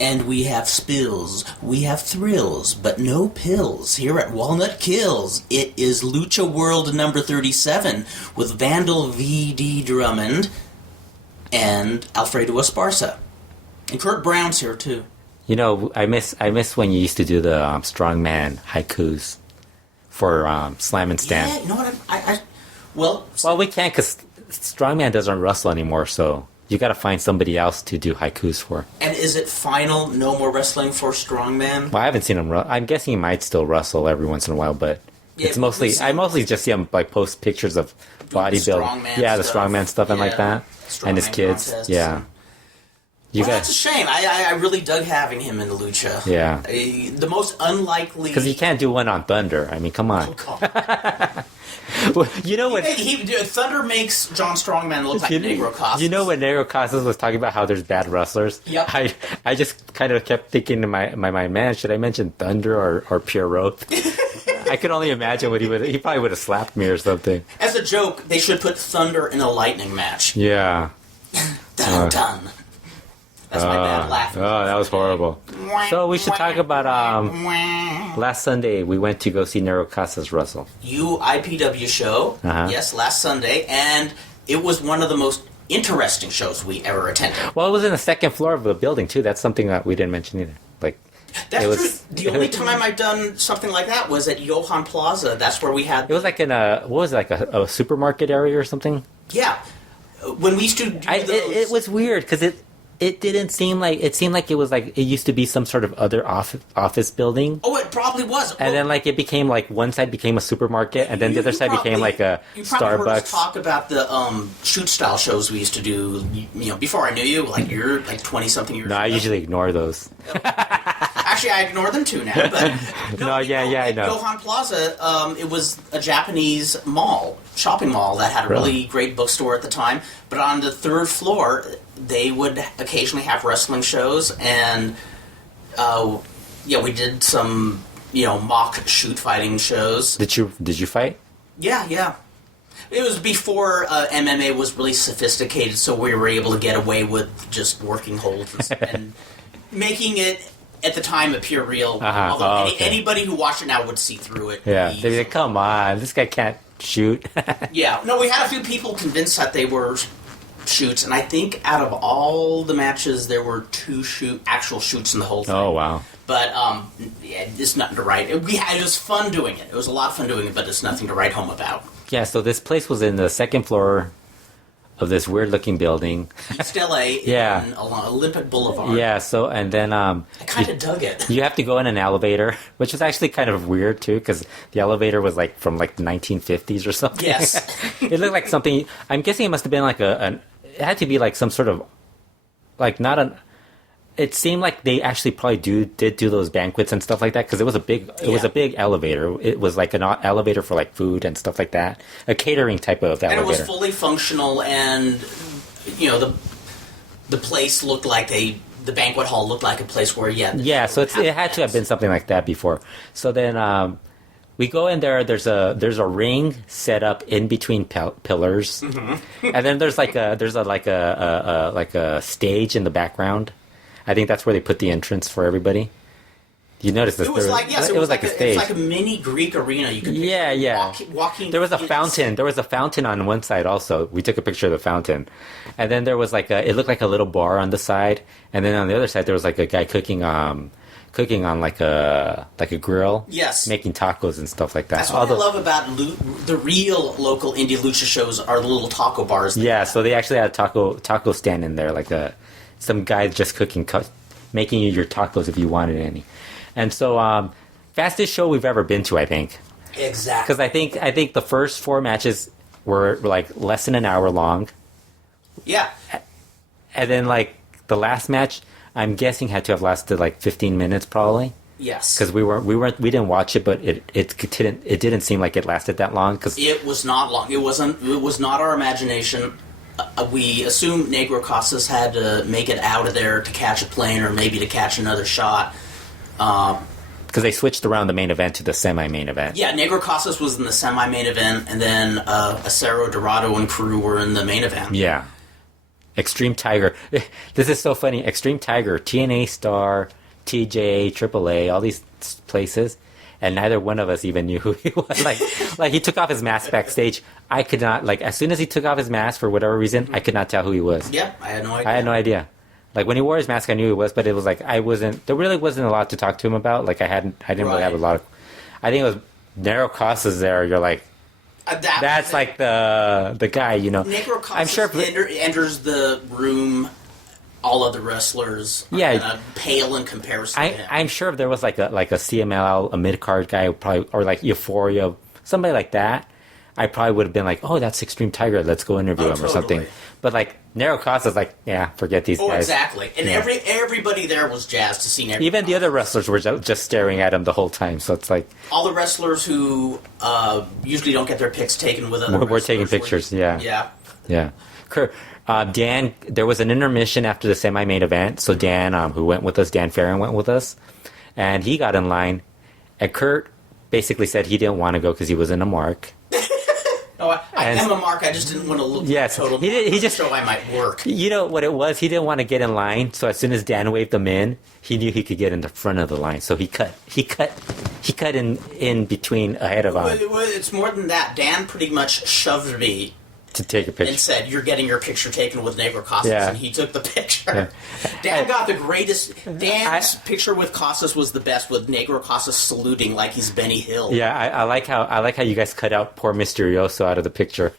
And we have spills, we have thrills, but no pills. Here at Walnut Kills, it is LuchaWorld number 37 with Vandal V.D. Drummond and Alfredo Esparza. And Kurt Brown's here, too. You know, I miss when you used to do the strongman haikus for Slam and Stand. Yeah, you know what? Well, we can't because strongman doesn't wrestle anymore, so you got to find somebody else to do haikus for. And is it final? No more wrestling for strongman? Well, I haven't seen him. I'm guessing he might still wrestle every once in a while, but it's mostly I mostly just see him like post pictures of bodybuilding, the strongman stuff and like that, and his kids, yeah. That's a shame. I really dug having him in the Lucha. Yeah. The most unlikely... Because he can't do one on Thunder. I mean, come on. Oh, God. Well, you know what... Thunder makes John Strongman look like Negro Casas. You know when Negro Casas was talking about how there's bad wrestlers? Yep. I just kind of kept thinking in my mind, man, should I mention Thunder or Pure Rope? I could only imagine what he probably would have slapped me or something. As a joke, they should put Thunder in a lightning match. Yeah. Dun. That's my bad laugh. Oh, that was horrible. So we should talk about last Sunday we went to go see Negro Casas wrestle. UIPW show, yes, last Sunday, and it was one of the most interesting shows we ever attended. Well, it was in the second floor of the building too. That's something that we didn't mention either. That's true. The only time I've done something like that was at Johan Plaza. That's where we had... It was like in a supermarket area or something? Yeah. When we used to do those... It was weird because it didn't seem like... It seemed like it was like... It used to be some sort of other office building. Oh, it probably was. And then like it became like... One side became a supermarket and then the other side became like a Starbucks. You probably heard us talk about the shoot-style shows we used to do, before I knew you. Like, you're like 20-something years ago. No, I usually ignore those. Actually, I ignore them too now. But I know. Johan Plaza, it was a Japanese shopping mall that had a really great bookstore at the time. But on the third floor, they would occasionally have wrestling shows, and we did some mock shoot fighting shows. Did you fight? Yeah. It was before MMA was really sophisticated, so we were able to get away with just working holds and making it, at the time, appear real. Although anybody who watched it now would see through it. Yeah, they'd be like, come on, this guy can't shoot. Yeah, no, we had a few people convinced that they were shoots, and I think out of all the matches, there were 2 actual shoots in the whole thing. Oh, wow. But it's nothing to write. It was fun doing it. It was a lot of fun doing it, but it's nothing to write home about. Yeah, so this place was in the second floor of this weird-looking building. East LA, along Olympic Boulevard. Yeah, so, and then... I kind of dug it. You have to go in an elevator, which was actually kind of weird, too, because the elevator was, like, from, like, the 1950s or something. Yes. It looked like something... I'm guessing it must have been, like, it had to be, like, some sort of... Like, not an... It seemed like they actually probably did do those banquets and stuff like that, because it was a big elevator. It was like an elevator for like food and stuff like that, a catering type of elevator. And it was fully functional, and the place looked like the banquet hall looked like a place where so it had to have been something like that before. So then we go in there. There's a ring set up in between pillars, and then there's a stage in the background. I think that's where they put the entrance for everybody. You noticed this? It was like a stage. It was like a mini Greek arena. You could walking. There was a fountain. There was a fountain on one side also. We took a picture of the fountain, and then there was it looked like a little bar on the side, and then on the other side there was like a guy cooking on like a grill. Yes, making tacos and stuff like that. That's what I love about the real local indie lucha shows are the little taco bars. So they actually had a taco stand in there, like some guy just cooking, making you your tacos if you wanted any. And so, fastest show we've ever been to, I think. Exactly. Because I think the first 4 matches were like less than an hour long. Yeah. And then like the last match, I'm guessing had to have lasted like 15 minutes probably. Yes. Because we didn't watch it, but it didn't seem like it lasted that long. Cause it was not long. It was not our imagination. We assumed Negro Casas had to make it out of there to catch a plane or maybe to catch another shot. Because they switched around the main event to the semi-main event. Yeah, Negro Casas was in the semi-main event, and then Acero, Dorado, and crew were in the main event. Yeah. Extreme Tiger. This is so funny. Extreme Tiger, TNA Star, TJ, AAA, all these places, and neither one of us even knew who he was. Like he took off his mask backstage. I could not, like, as soon as he took off his mask for whatever reason, I could not tell who he was. Yeah, I had no idea. I had no idea. Like, when he wore his mask, I knew who he was, but it was like, there really wasn't a lot to talk to him about. Like, I didn't really have a lot of, I think it was Negro Casas there. You're like, that's like the guy, you know. Negro Casas I'm sure enters the room. All other wrestlers are gonna pale in comparison to him. I'm sure if there was like a CMLL, a mid-card guy, probably, or like Euphoria, somebody like that, I probably would have been like, oh, that's Extreme Tiger, let's go interview him or something. But like Negro Casas, like, yeah, forget these guys. Exactly. And everybody there was jazzed to see Negro Even the Casas. other wrestlers were just staring at him the whole time. So it's like all the wrestlers who usually don't get their pics taken with other wrestlers. We're taking pictures, yeah. Kurt, Dan, there was an intermission after the semi-main event. So Dan, who went with us, Dan Farron went with us, and he got in line. And Kurt basically said he didn't want to go because he was in a mark. No, I am a mark. I just didn't want to look total. He just so I might work. You know what it was? He didn't want to get in line. So as soon as Dan waved him in, he knew he could get in the front of the line. So he cut in between ahead of him. It's more than that. Dan pretty much shoved me to take a picture and said, "You're getting your picture taken with Negro Casas," and he took the picture. Yeah. Dan got the greatest. Dan's picture with Casas was the best, with Negro Casas saluting like he's Benny Hill. Yeah, I like how you guys cut out poor Mysterioso out of the picture.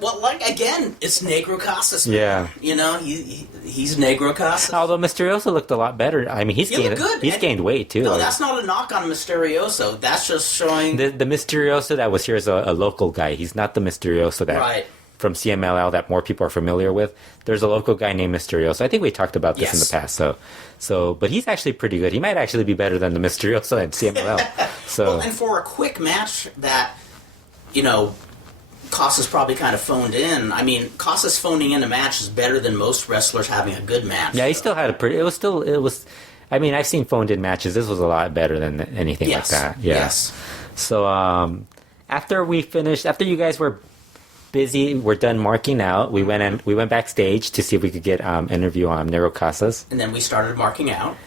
Well, like again, it's Negro Casas. Man. Yeah, you know he's Negro Casas. Although Mysterioso looked a lot better. I mean, he's gained weight too. No, that's not a knock on Mysterioso. That's just showing the Mysterioso that was here is a local guy. He's not the Mysterioso that from CMLL that more people are familiar with. There's a local guy named Mysterioso. I think we talked about this in the past. So, but he's actually pretty good. He might actually be better than the Mysterioso at CMLL. So, well, and for a quick match that, you know, Casas probably kind of phoned in. I mean, Casas phoning in a match is better than most wrestlers having a good match. Yeah, he still had it was. I mean, I've seen phoned in matches. This was a lot better than anything like that. Yeah. Yes. So, after you guys were busy, we're done marking out. We went backstage to see if we could get interview on Negro Casas, and then we started marking out.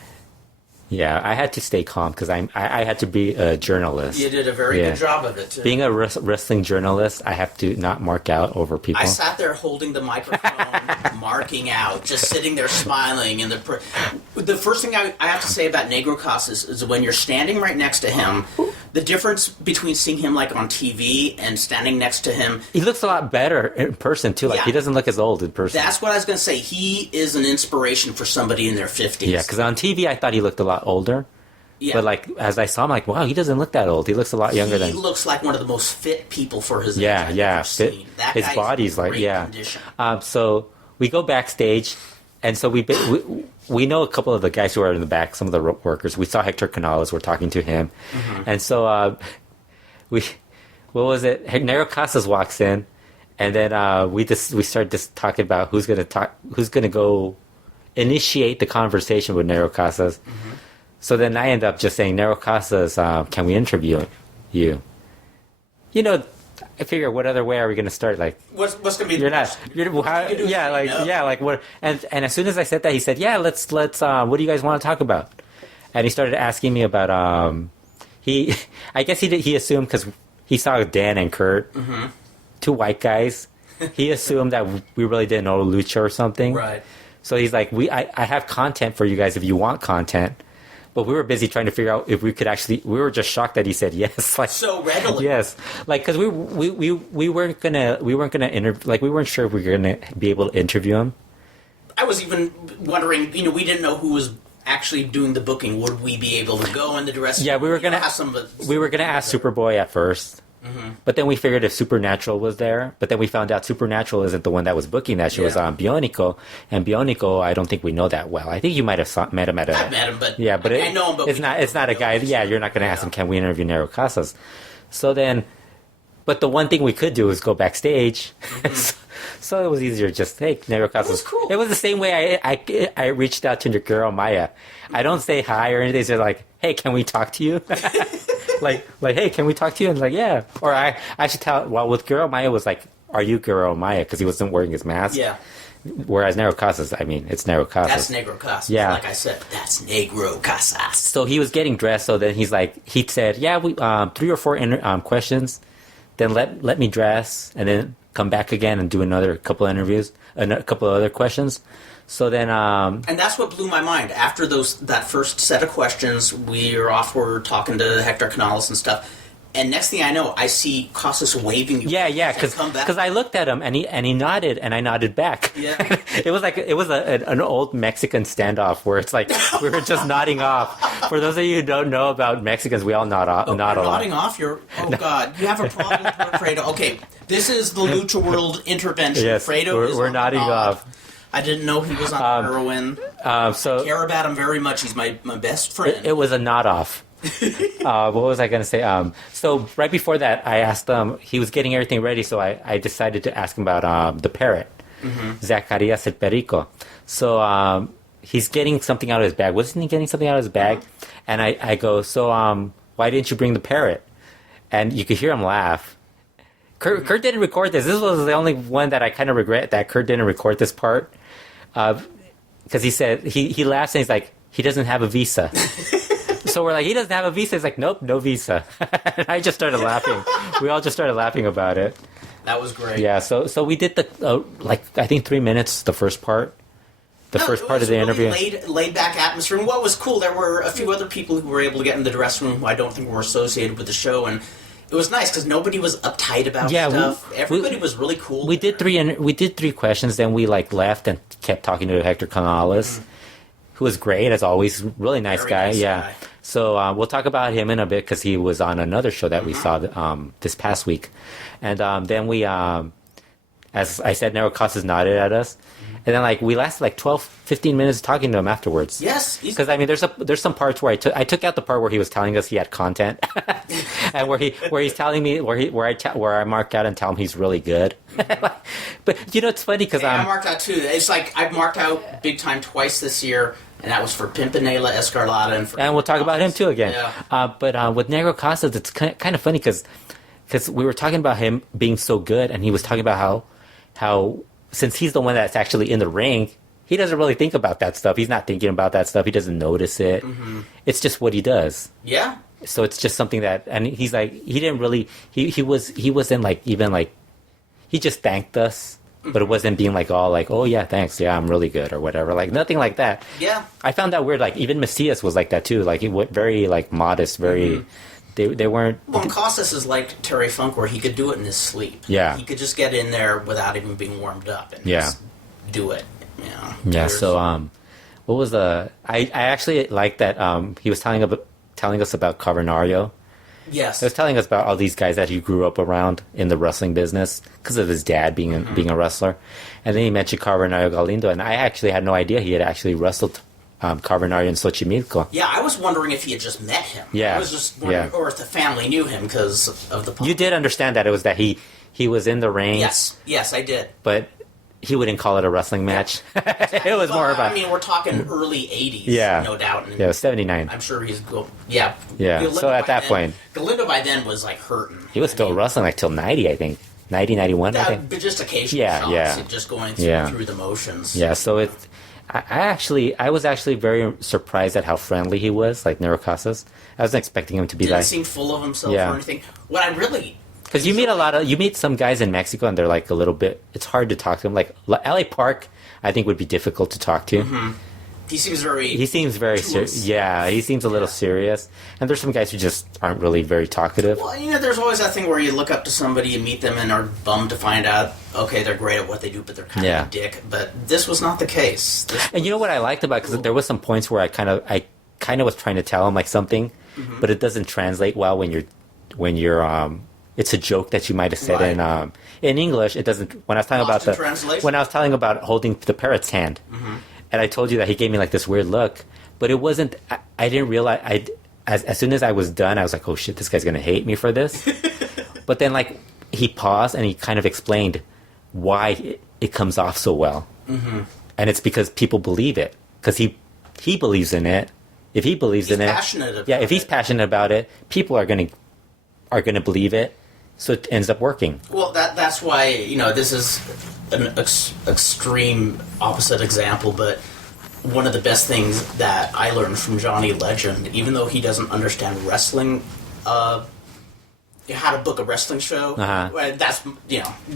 Yeah, I had to stay calm because I had to be a journalist. You did a very good job of it too. Being a wrestling journalist, I have to not mark out over people. I sat there holding the microphone, marking out, just sitting there smiling. And the first thing I have to say about Negro Casas is when you're standing right next to him, the difference between seeing him like on TV and standing next to him, he looks a lot better in person too. Like he doesn't look as old in person. That's what I was going to say. He is an inspiration for somebody in their 50s. Yeah, because on TV I thought he looked a lot older. Yeah. But like as I saw him, like, wow, he doesn't look that old. He looks a lot younger than. He looks like one of the most fit people for his age. Yeah. His body's like condition. So we go backstage, and so we know a couple of the guys who are in the back, some of the workers. We saw Hector Canales. We're talking to him, and so what was it? Negro Casas walks in, and then we start just talking about who's gonna go initiate the conversation with Negro Casas. So then I end up just saying, Negro Casas, can we interview you? You know, I figure, what other way are we going to start? Like, what's going to be? What? And as soon as I said that, he said, yeah, let's. What do you guys want to talk about? And he started asking me about I guess he assumed because he saw Dan and Kurt, two white guys. He assumed that we really didn't know lucha or something. Right. So he's like, I have content for you guys if you want content. But we were busy trying to figure out if we could actually. We were just shocked that he said yes, like so readily. Yes, like because we weren't gonna interview. Like we weren't sure if we were gonna be able to interview him. I was even wondering. You know, we didn't know who was actually doing the booking. Would we be able to go in the dressing? Yeah, we were gonna ask Superboy at first. But then we figured if Supernatural was there, but then we found out Supernatural isn't the one that was booking that. She was Bionico, and Bionico, I don't think we know that well. I think you might have met him at I've met him, but I know him. But it's not a guy. Yeah, you're not going to ask him, can we interview Negro Casas? So then, but the one thing we could do is go backstage. So it was easier. Just hey, Negro Casas. It was cool. It was the same way I reached out to your girl Maya. I don't say hi or anything. They're like, hey, can we talk to you? like, hey, can we talk to you? And like, yeah. Or I should tell. Well, with girl Maya was like, are you girl Maya? Because he wasn't wearing his mask. Yeah. Whereas Negro Casas, I mean, it's Negro Casas. That's Negro Casas. Yeah. Like I said, that's Negro Casas. So he was getting dressed. So then he said, yeah, we 3 or 4 questions. Then let me dress, and then come back again and do another couple of interviews, a couple of other questions. So then, and that's what blew my mind. After that first set of questions, we're talking to Hector Canales and stuff. And next thing I know, I see Casas waving. Yeah, because I looked at him and he nodded and I nodded back. Yeah, it was an old Mexican standoff where it's like we were just nodding off. For those of you who don't know about Mexicans, we all nod a lot. Nodding off. God, you have a problem with Fredo. Okay, this is the LuchaWorld intervention. Yes, Fredo we're nodding off. I didn't know he was on heroin. So I care about him very much. He's my best friend. It was a nod off. What was I going to say? So right before that, I asked him. He was getting everything ready, so I decided to ask him about the parrot, Zacarias el Perico. So he's getting something out of his bag. Wasn't he getting something out of his bag? And I go, so why didn't you bring the parrot? And you could hear him laugh. Kurt didn't record this. This was the only one that I kind of regret that Kurt didn't record this part. Because he said, he laughs and he's like, he doesn't have a visa. So we're like, he doesn't have a visa. He's like, nope, no visa. And I just started laughing. We all just started laughing about it. That was great. Yeah, so we did the, I think 3 minutes, the first part. First part of the interview. Laid back atmosphere. And what was cool, there were a few other people who were able to get in the dressing room who I don't think were associated with the show. And it was nice because nobody was uptight about stuff. Everybody was really cool. We did 3 questions, then we left and kept talking to Hector Canales, who was great as always. Really nice guy. Guy. So we'll talk about him in a bit because he was on another show that we saw this past week. And then we, as I said, Negro Casas nodded at us. And then we lasted 12, 15 minutes talking to him afterwards. Yes, because I mean, there's some parts where I took out the part where he was telling us he had content, and where he's telling me where I mark out and tell him he's really good. But it's funny because I marked out too. It's like I've marked out big time twice this year, and that was for Pimpinela Escarlata, and we'll talk about him too again. Yeah. But with Negro Casas, it's kind of funny because we were talking about him being so good, and he was talking about how since he's the one that's actually in the ring, he doesn't really think about that stuff. He's not thinking about that stuff. He doesn't notice it. It's just what he does. Yeah. So it's just something that, and he's like, he didn't really, he wasn't he just thanked us, but it wasn't being oh yeah, thanks, yeah, I'm really good or whatever, nothing like that. Yeah. I found that weird. Even Macias was like that too. He went very modest, very. They weren't. Well, and Casas is like Terry Funk, where he could do it in his sleep. Yeah. He could just get in there without even being warmed up and just do it. Yeah. Yeah. So, what was I actually liked that he was telling us about Carbonario. Yes. He was telling us about all these guys that he grew up around in the wrestling business because of his dad being a wrestler, and then he mentioned Carbonario Galindo, and I actually had no idea he had actually wrestled Carbonario in Xochimilco. Yeah, I was wondering if he had just met him. Yeah. I was just wondering, or if the family knew him because of the... You did understand that it was that he was in the ring. Yes, I did. But he wouldn't call it a wrestling match. It was more about... I mean, we're talking early 80s, no doubt. And yeah, it was 79. I'm sure he's... Yeah, Galindo so at that point... Galindo by then was, hurting. He was still wrestling, till 90, I think. 90, 91, I think. But just occasional shots, just going through the motions. Yeah, so it's... I was actually very surprised at how friendly he was, Negro Casas. I wasn't expecting him to be Didn't seem full of himself or anything. What I really... Because you meet some guys in Mexico and they're a little bit... It's hard to talk to them. L.A. Park, I think, would be difficult to talk to. He seems very... serious. Yeah, he seems a little serious. And there's some guys who just aren't really very talkative. Well, there's always that thing where you look up to somebody, you meet them, and are bummed to find out, okay, they're great at what they do, but they're kind of a dick. But this was not the case. And you know what I liked about it? Because there was some points where I kind of was trying to tell him something, but it doesn't translate well when you're it's a joke that you might have said in English. It doesn't. When I was talking about holding the parrot's hand. And I told you that he gave me this weird look, but it wasn't. I didn't realize. As soon as I was done, I was like, "Oh shit, this guy's gonna hate me for this." But then, he paused and he kind of explained why it comes off so well, and it's because people believe it. Because he believes in it. If he believes in it, if he's passionate about people are gonna believe it. So it ends up working. Well, that's why, this is an extreme opposite example, but one of the best things that I learned from Johnny Legend, even though he doesn't understand wrestling, how to book a wrestling show, that's,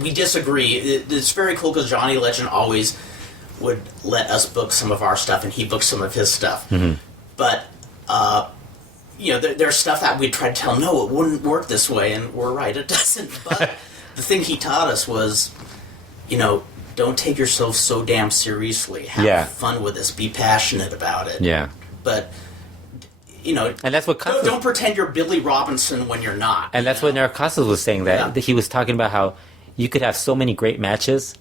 we disagree. It's very cool because Johnny Legend always would let us book some of our stuff, and he booked some of his stuff. Mm-hmm. But, there's stuff that we try to tell him, no, it wouldn't work this way, and we're right, it doesn't. But the thing he taught us was, don't take yourself so damn seriously. Have fun with this. Be passionate about it. Yeah. But, and that's what Casas, don't pretend you're Billy Robinson when you're not. And that's what Negro Casas was saying, that he was talking about how you could have so many great matches,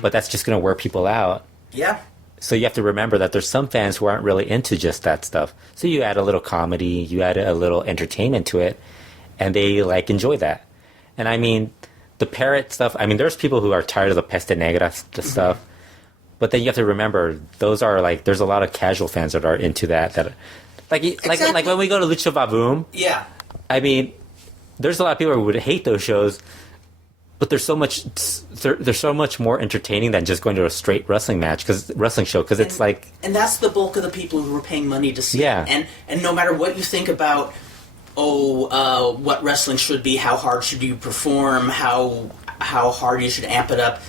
but that's just going to wear people out. Yeah. So you have to remember that there's some fans who aren't really into just that stuff. So you add a little comedy, you add a little entertainment to it, and they enjoy that. And I mean, the parrot stuff, there's people who are tired of the Peste Negra stuff, but then you have to remember those are there's a lot of casual fans that are into that like when we go to Lucha Vavoom. Yeah. There's a lot of people who would hate those shows, but there's so much more entertaining than just going to a straight wrestling show because it's and that's the bulk of the people who are paying money to see it. And no matter what you think about what wrestling should be, how hard should you perform, how hard you should amp it up,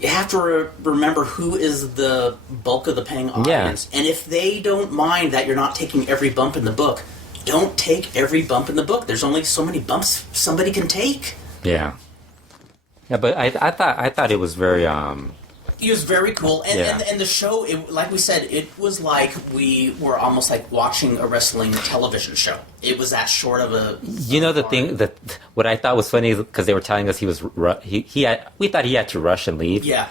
you have to remember who is the bulk of the paying audience. And if they don't mind that you're not taking every bump in the book, don't take every bump in the book. There's only so many bumps somebody can take. Yeah. Yeah, but I thought it was very It was very cool, and the show, like we said, it was like we were almost like watching a wrestling television show. It was that short of a. Thing that what I thought was funny because they were telling us we thought he had to rush and leave. Yeah.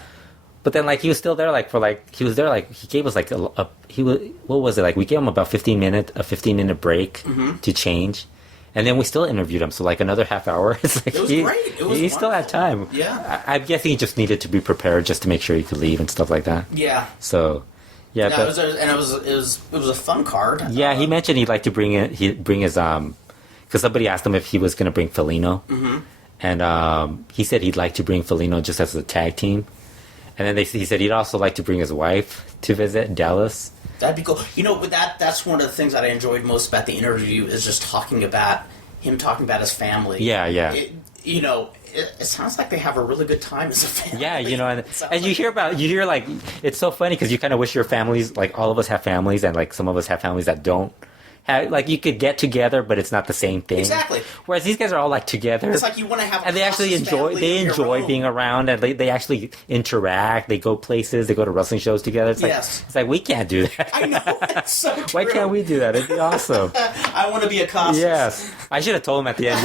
But then he was still there he was there he gave us what was it we gave him about a 15-minute break to change. And then we still interviewed him, so another half hour. It's it was great. It was he still had time. Yeah, I'm guessing he just needed to be prepared just to make sure he could leave and stuff like that. Yeah. So, yeah, but it was a fun card. Yeah, he mentioned he'd like to bring his because somebody asked him if he was going to bring Felino, and he said he'd like to bring Felino just as a tag team, and then he said he'd also like to bring his wife to visit Dallas. That'd be cool. That's one of the things that I enjoyed most about the interview is just talking about his family. Yeah, yeah. It sounds like they have a really good time as a family. Yeah, and you hear it's so funny because you kind of wish your families, all of us have families, and some of us have families that don't. You could get together, but it's not the same thing. Exactly. Whereas these guys are all together. It's you want to have, and they actually enjoy being around, and they actually interact. They go places. They go to wrestling shows together. It's we can't do that. I know. It's so true. Why can't we do that? It'd be awesome. I want to be a Casas. Yes, I should have told him at the end.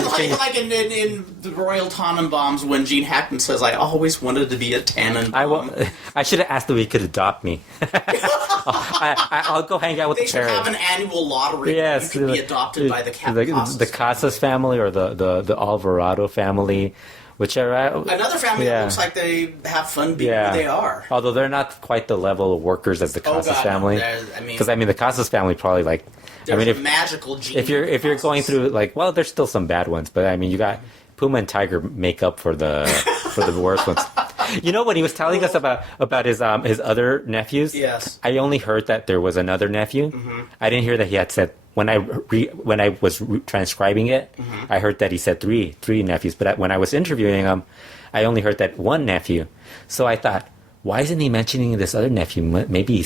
in the Royal Tannenbaums when Gene Hackman says, "I always wanted to be a Tannenbaum." I should have asked if he could adopt me. I'll go hang out with the parents. They should have an annual lottery. Yes, you could be adopted by the Casas family or the Alvarado family, whichever. Another family that looks like they have fun being who they are. Although they're not quite the level of workers as the Casas family. Because the Casas family probably there's magical genius. If you're going through there's still some bad ones, but you got Puma and Tiger make up for the worst ones. When he was telling us about his other nephews, yes, I only heard that there was another nephew. I didn't hear that he had said when I was transcribing it. I heard that he said three nephews, but when I was interviewing him, I only heard that one nephew. So I thought, why isn't he mentioning this other nephew? Maybe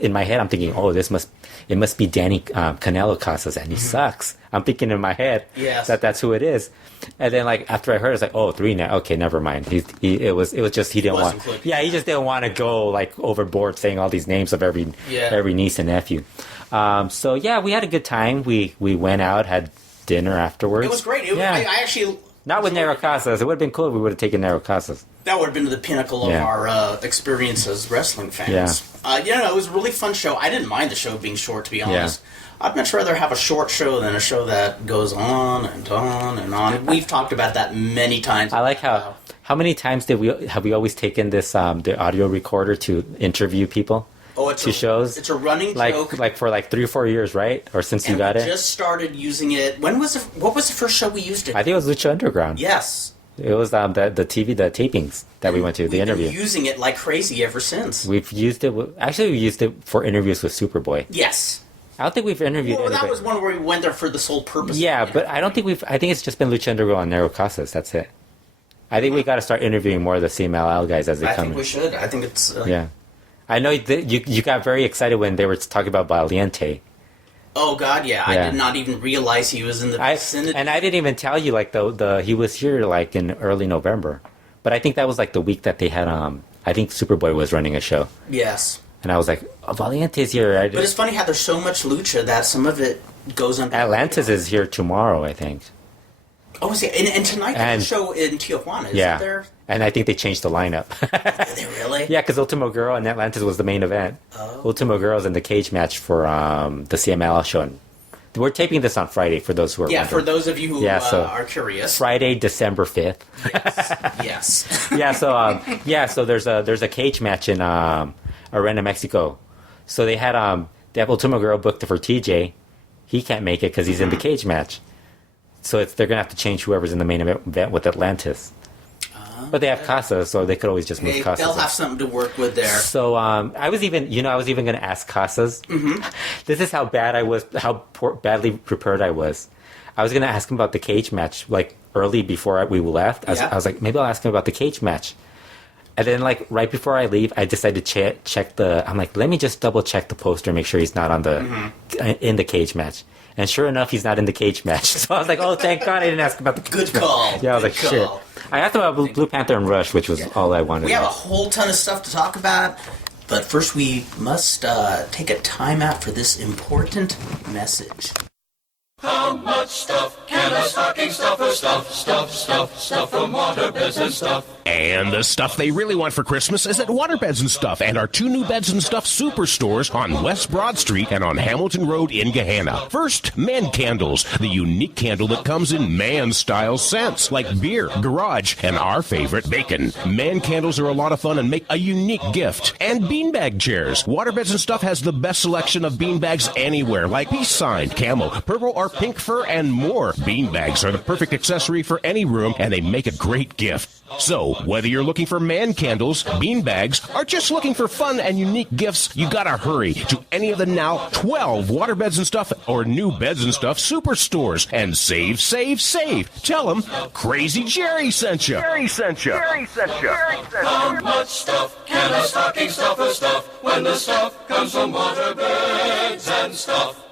in my head I'm thinking, it must be Danny Canelo Casas, and he sucks. I'm thinking in my head that's who it is. And then after I heard it, it's 3 now. Okay, never mind. It was just he didn't want. Yeah, he just didn't want to go overboard saying all these names of every niece and nephew. So yeah, we had a good time. We went out, had dinner afterwards. It was great. I actually not with Negro Casas. It would have been cool if we would have taken Negro Casas. That would have been the pinnacle of our experience as wrestling fans. It was a really fun show. I didn't mind the show being short, to be honest. I'd much rather have a short show than a show that goes on and on and on. We've talked about that many times. I like how many times have we always taken this the audio recorder to interview people? To shows. It's a running joke. For 3 or 4 years, right? Or since you got it? Just started using it. What was the first show we used it? I think it was Lucha Underground. Yes. It was the tapings that we went to, the interview. We've been using it like crazy ever since. We've used it. Actually, we used it for interviews with Superboy. Yes. I don't think we've interviewed anybody. That was one where we went there for the sole purpose. Yeah, but I don't think I think it's just been Lucha Underground and Negro Casas. That's it. I think we got to start interviewing more of the CMLL guys as they come in. I think we should. I think it's... Yeah. I know you got very excited when they were talking about Valiente. Oh, God, yeah. I did not even realize he was in the vicinity. And I didn't even tell you, like, he was here, like, in early November. But I think that was, like, the week that they had, I think Superboy was running a show. Yes. And I was like, oh, Valiente's here. But it's funny how there's so much lucha that some of it goes under... Atlantis is here tomorrow, I think. Oh, is it? And tonight there's a show in Tijuana, isn't there? And I think they changed the lineup. Did they really? Yeah, because Ultimo Girl and Atlantis was the main event. Oh. Ultimo Girl's in the cage match for the CMLL show. And we're taping this on Friday for those who are wondering. For those of you who are curious. Friday, December 5th. Yes. So there's a cage match in Arena, Mexico. So they have Ultimo Girl booked for TJ. He can't make it because he's in the cage match. So they're going to have to change whoever's in the main event with Atlantis. But they have Casa, so they could always just move Casas. They'll have something to work with there. So I was even going to ask Casas. Mm-hmm. This is how bad I was, badly prepared I was. I was going to ask him about the cage match, like early before we left. I was like, maybe I'll ask him about the cage match. And then, like, right before I leave, I decided to check I'm like, let me just double check the poster, make sure he's not on in the cage match. And sure enough, he's not in the cage match. So I was like, oh, thank God I didn't ask about the cage match. Call. Yeah, I was like, shit. I asked him about Blue Panther and Rush, which was all I wanted. We have a whole ton of stuff to talk about, but first we must take a time out for this important message. How much stuff can a stocking stuffer stuff from waterbeds and stuff? And the stuff they really want for Christmas is at Waterbeds and Stuff and our 2 new Beds and Stuff superstores on West Broad Street and on Hamilton Road in Gahanna. First, Man Candles, the unique candle that comes in man-style scents like beer, garage, and our favorite, bacon. Man Candles are a lot of fun and make a unique gift. And beanbag chairs. Waterbeds and Stuff has the best selection of beanbags anywhere, like peace sign, camo, purple or pink fur, and more. Beanbags are the perfect accessory for any room, and they make a great gift. So, whether you're looking for man candles, beanbags, or just looking for fun and unique gifts, you gotta hurry to any of the now 12 Waterbeds and Stuff or new Beds and Stuff superstores and save, save, save. Tell them Crazy Jerry sent you. How much stuff can a stocking stuffer stuff when the stuff comes from Waterbeds and Stuff?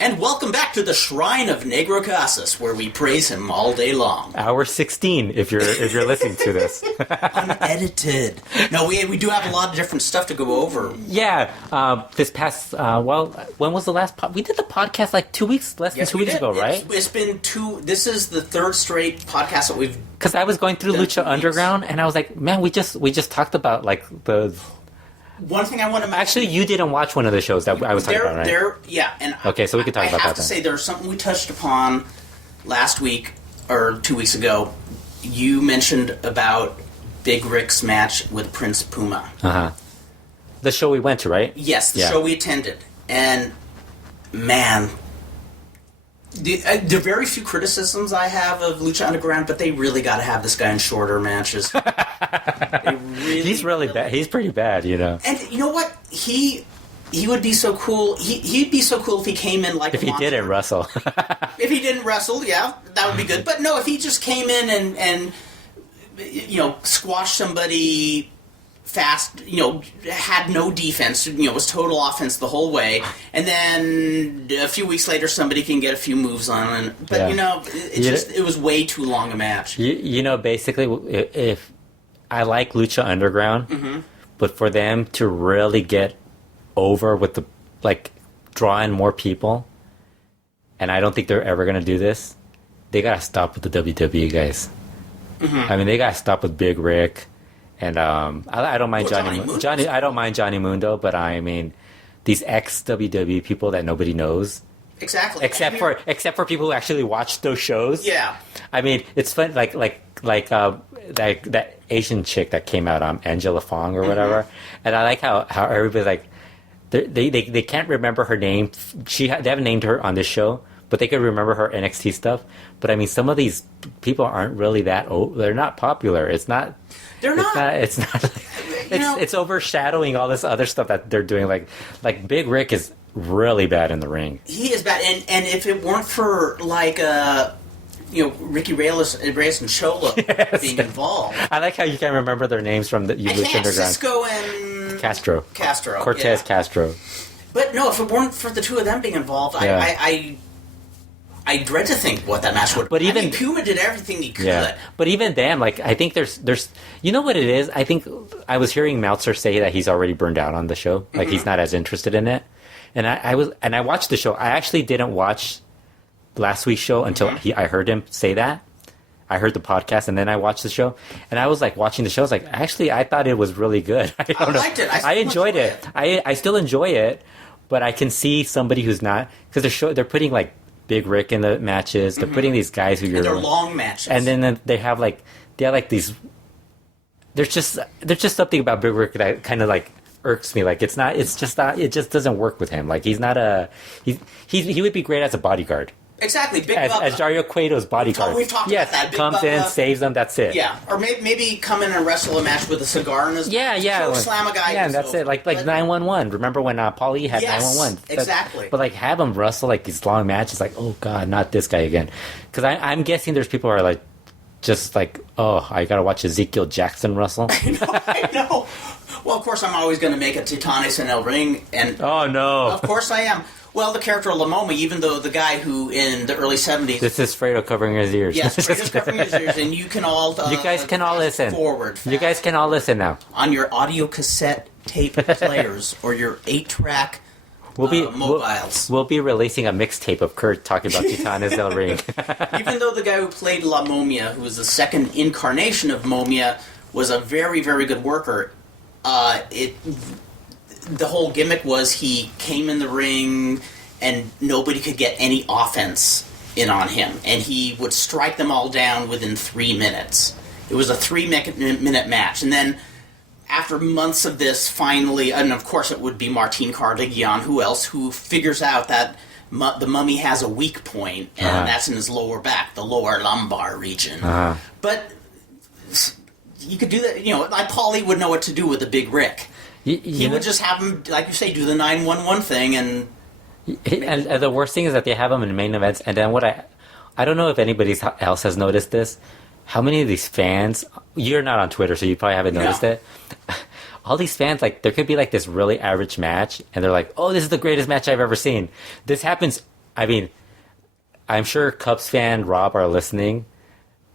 And welcome back to the Shrine of Negro Casas, where we praise him all day long. Hour 16, if you're listening to this. Unedited. No, we do have a lot of different stuff to go over. Yeah, this past, when was the last we did the podcast like 2 weeks, less than 2 weeks ago, right? It's been this is the third straight podcast that we've... Because I was going through Lucha Underground, and I was like, man, we just talked about, like, the... One thing I want to mention... Actually, you didn't watch one of the shows that I was talking about, right? Okay, so we could talk about that. I have to say, there's something we touched upon last week, or 2 weeks ago. You mentioned about Big Rick's match with Prince Puma. Uh-huh. The show we went to, right? Yes, the show we attended. And, man... There are very few criticisms I have of Lucha Underground, but they really got to have this guy in shorter matches. He's really bad. He's pretty bad, you know. And you know what? He would be so cool. He'd be so cool if he came in like if he didn't wrestle. If he didn't wrestle, yeah, that would be good. But no, if he just came in and squashed somebody fast, had no defense, was total offense the whole way, and then a few weeks later somebody can get a few moves on, but it was way too long a match. Basically, if I like Lucha Underground, but for them to really get over with the, like, draw in more people, and I don't think they're ever going to do this, they got to stop with the WWE guys. I mean, they got to stop with Big Rick. And I don't mind Johnny. I don't mind Johnny Mundo, but I mean, these ex-WWE people that nobody knows. Exactly. Except for people who actually watch those shows. Yeah. I mean, it's fun. Like that Asian chick that came out, Angela Fong or whatever. And I like how everybody's like, they can't remember her name. They haven't named her on this show, but they could remember her NXT stuff. But I mean, some of these people aren't really that old. They're not popular. It's not. They're not. It's not. It's overshadowing all this other stuff that they're doing. Like Big Rick is really bad in the ring. He is bad, and if it weren't for Ricky Reyes and Chola being involved. I like how you can't remember their names from the Lucha Underground. Cisco and Castro. Cortez Castro. But no, if it weren't for the two of them being involved, I dread to think what that match would. But even Puma did everything he could. Yeah. But even them, I think there's you know what it is? I think I was hearing Meltzer say that he's already burned out on the show. Like he's not as interested in it. And I watched the show. I actually didn't watch last week's show until I heard him say that. I heard the podcast and then I watched the show, and I was like watching the show. I was like, actually, I thought it was really good. I liked it. I enjoyed it. I still enjoy it, but I can see somebody who's not, because they're putting like Big Rick in the matches. They're putting these guys who they're long matches, and then they have these. There's just something about Big Rick that kind of like irks me. Like it just doesn't work with him. Like he's not he would be great as a bodyguard. Exactly, as Dario Cueto's bodyguard. We've talked about that. Comes in, saves them. That's it. Yeah, or maybe come in and wrestle a match with a cigar in his mouth. Slam a guy. Yeah, and that's it. Like 911. Remember when Paulie had 911? Exactly. But have him wrestle these long matches. Like, oh god, not this guy again. Because I'm guessing there's people who are just oh, I gotta watch Ezekiel Jackson wrestle. I know. Well, of course, I'm always going to make a Titanes in El Ring, and oh no, of course I am. Well, the character of Lamoma, even though the guy who in the early 70s... This is Fredo covering his ears. Yes, Fredo's covering his ears, and you can all... you guys can all listen. You guys can all listen now. On your audio cassette tape players or your 8-track mobiles. We'll be releasing a mixtape of Kurt talking about Titanes del Ring. Even though the guy who played La Momia, who was the second incarnation of Momia, was a very, very good worker, the whole gimmick was he came in the ring and nobody could get any offense in on him, and he would strike them all down within 3 minutes. It was a 3-minute match, and then after months of this, finally, and of course it would be Martin Cardigian, who figures out that the mummy has a weak point, and that's in his lower back, the lower lumbar region. But you could do that, like Paulie would know what to do with a Big Rick. He would just have him, like you say, do the 911 thing, and the worst thing is that they have him in main events. And then what I don't know if anybody else has noticed this. How many of these fans? You're not on Twitter, so you probably haven't noticed it. All these fans, there could be this really average match, and they're like, "Oh, this is the greatest match I've ever seen." This happens. I mean, I'm sure Cubs fan Rob are listening,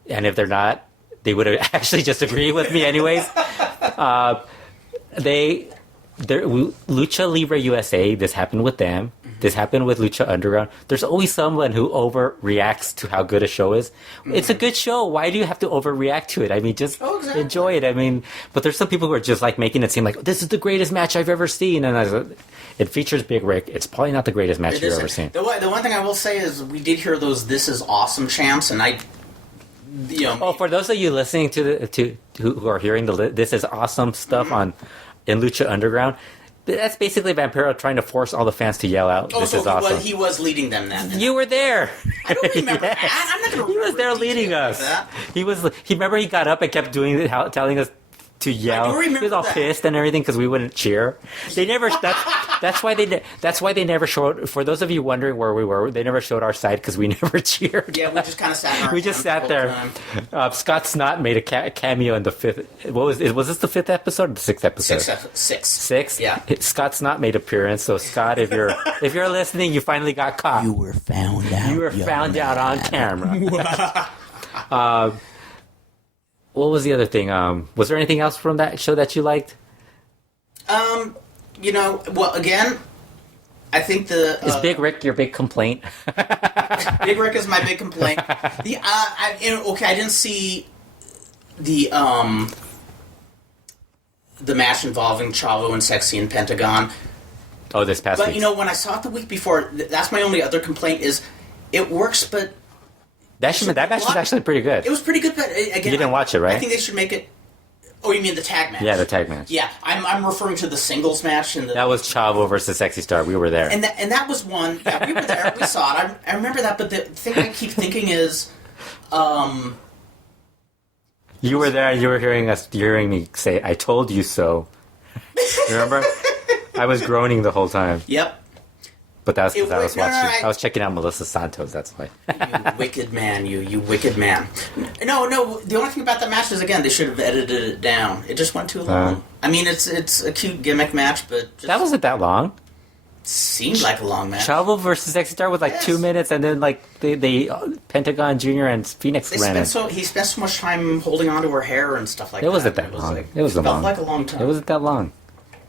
and if they're not, they would actually just agree with me, anyways. Lucha Libre USA, this happened with them. This happened with Lucha Underground. There's always someone who overreacts to how good a show is. It's a good show. Why do you have to overreact to it? I mean, just enjoy it. I mean, but there's some people who are just making it seem like this is the greatest match I've ever seen. And it features Big Rick. It's probably not the greatest match you've ever seen. The one thing I will say is we did hear those "This Is Awesome" chants, and for those of you listening who are hearing "This Is Awesome" stuff in Lucha Underground, that's basically Vampiro trying to force all the fans to yell out, "This is awesome." He was leading them then. You were there. I don't remember that. I'm not going to. He was there leading us. He remember he got up and kept doing it, telling us to yell. He was all pissed and everything because we wouldn't cheer. They never. That's why they never showed. For those of you wondering where we were, they never showed our side because we never cheered. Yeah, we just kind of sat. We just sat there. Scott Snott made a cameo in the 5th. Was this the 5th episode or the 6th episode? Six. Yeah. Scott Snott made appearance. So Scott, if you're listening, you finally got caught. You were found out. You were found out on camera. What was the other thing? Was there anything else from that show that you liked? Well, again, I think is Big Rick your big complaint? Big Rick is my big complaint. I didn't see the match involving Chavo and Sexy and Pentagon. Oh, this past week. But when I saw it the week before, that's my only other complaint is it works, but that match was actually pretty good. It was pretty good, but again, you didn't watch it, right? I think they should make it Oh, you mean the tag match? Yeah, the tag match. Yeah, I'm referring to the singles match. That was Chavo versus Sexy Star. We were there. And that was one. Yeah, we were there. We saw it. I remember that. But the thing I keep thinking is, you were there. And you were hearing me say, "I told you so." Remember? I was groaning the whole time. Yep. But that's because I was watching. I was checking out Melissa Santos. That's why. You wicked man, you wicked man. No. The only thing about that match is, again, they should have edited it down. It just went too long. I mean, it's a cute gimmick match, but that wasn't that long. Seemed like a long match. Chavo versus Sexy Star was like 2 minutes, and then like they Pentagon Jr. and Phoenix ran it. He spent so much time holding onto her hair and stuff like that. It wasn't that long. It felt like a long time. It wasn't that long.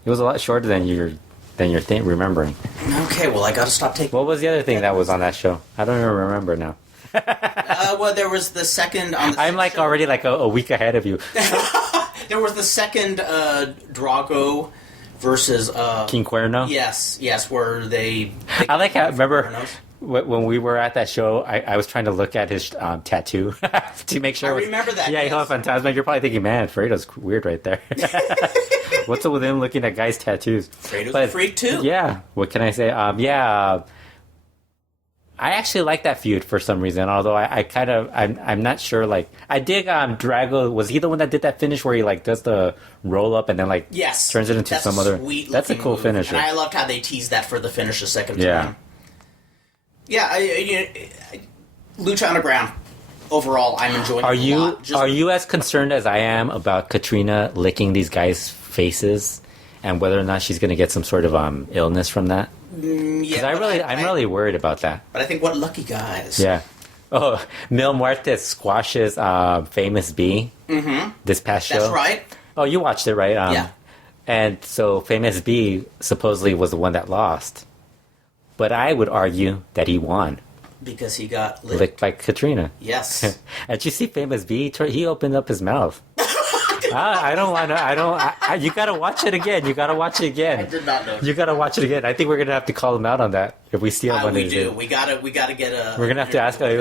It was a lot shorter than you're remembering. Okay, well, I got to stop taking. What was the other thing that was on that show? I don't even remember now. Well, there was the second. I'm like show. Already like a week ahead of you. There was the second Drago versus King Cuerno. Yes, where they I like how remember when we were at that show. I was trying to look at his tattoo to make sure. I remember that. Yeah, yes. Phantasma. You're probably thinking, man, Fredo's weird right there. What's up with him looking at guys' tattoos? Frito's a freak too. Yeah. What can I say? I actually like that feud for some reason. Although I'm not sure. Like I dig Drago. Was he the one that did that finish where he like does the roll up and then like turns it into some other? That's a cool finisher. And I loved how they teased that for the finish a second time. Yeah. Yeah. Lucha Underground. Overall, I'm enjoying it a lot. Are you as concerned as I am about Katrina licking these guys' faces and whether or not she's going to get some sort of illness from that? Yeah, I'm really worried about that. But I think what lucky guys. Yeah. Oh, Mil Muertes squashes Famous B this past show. That's right. Oh, you watched it, right? Yeah. And so Famous B supposedly was the one that lost. But I would argue that he won. Because he got licked by Katrina. Yes. And you see Famous B? He opened up his mouth. I don't want to. You got to watch it again. I did not know. You got to watch it again. I think we're gonna have to call him out on that if we see him on we do. We gotta get a. We're gonna have to ask him if he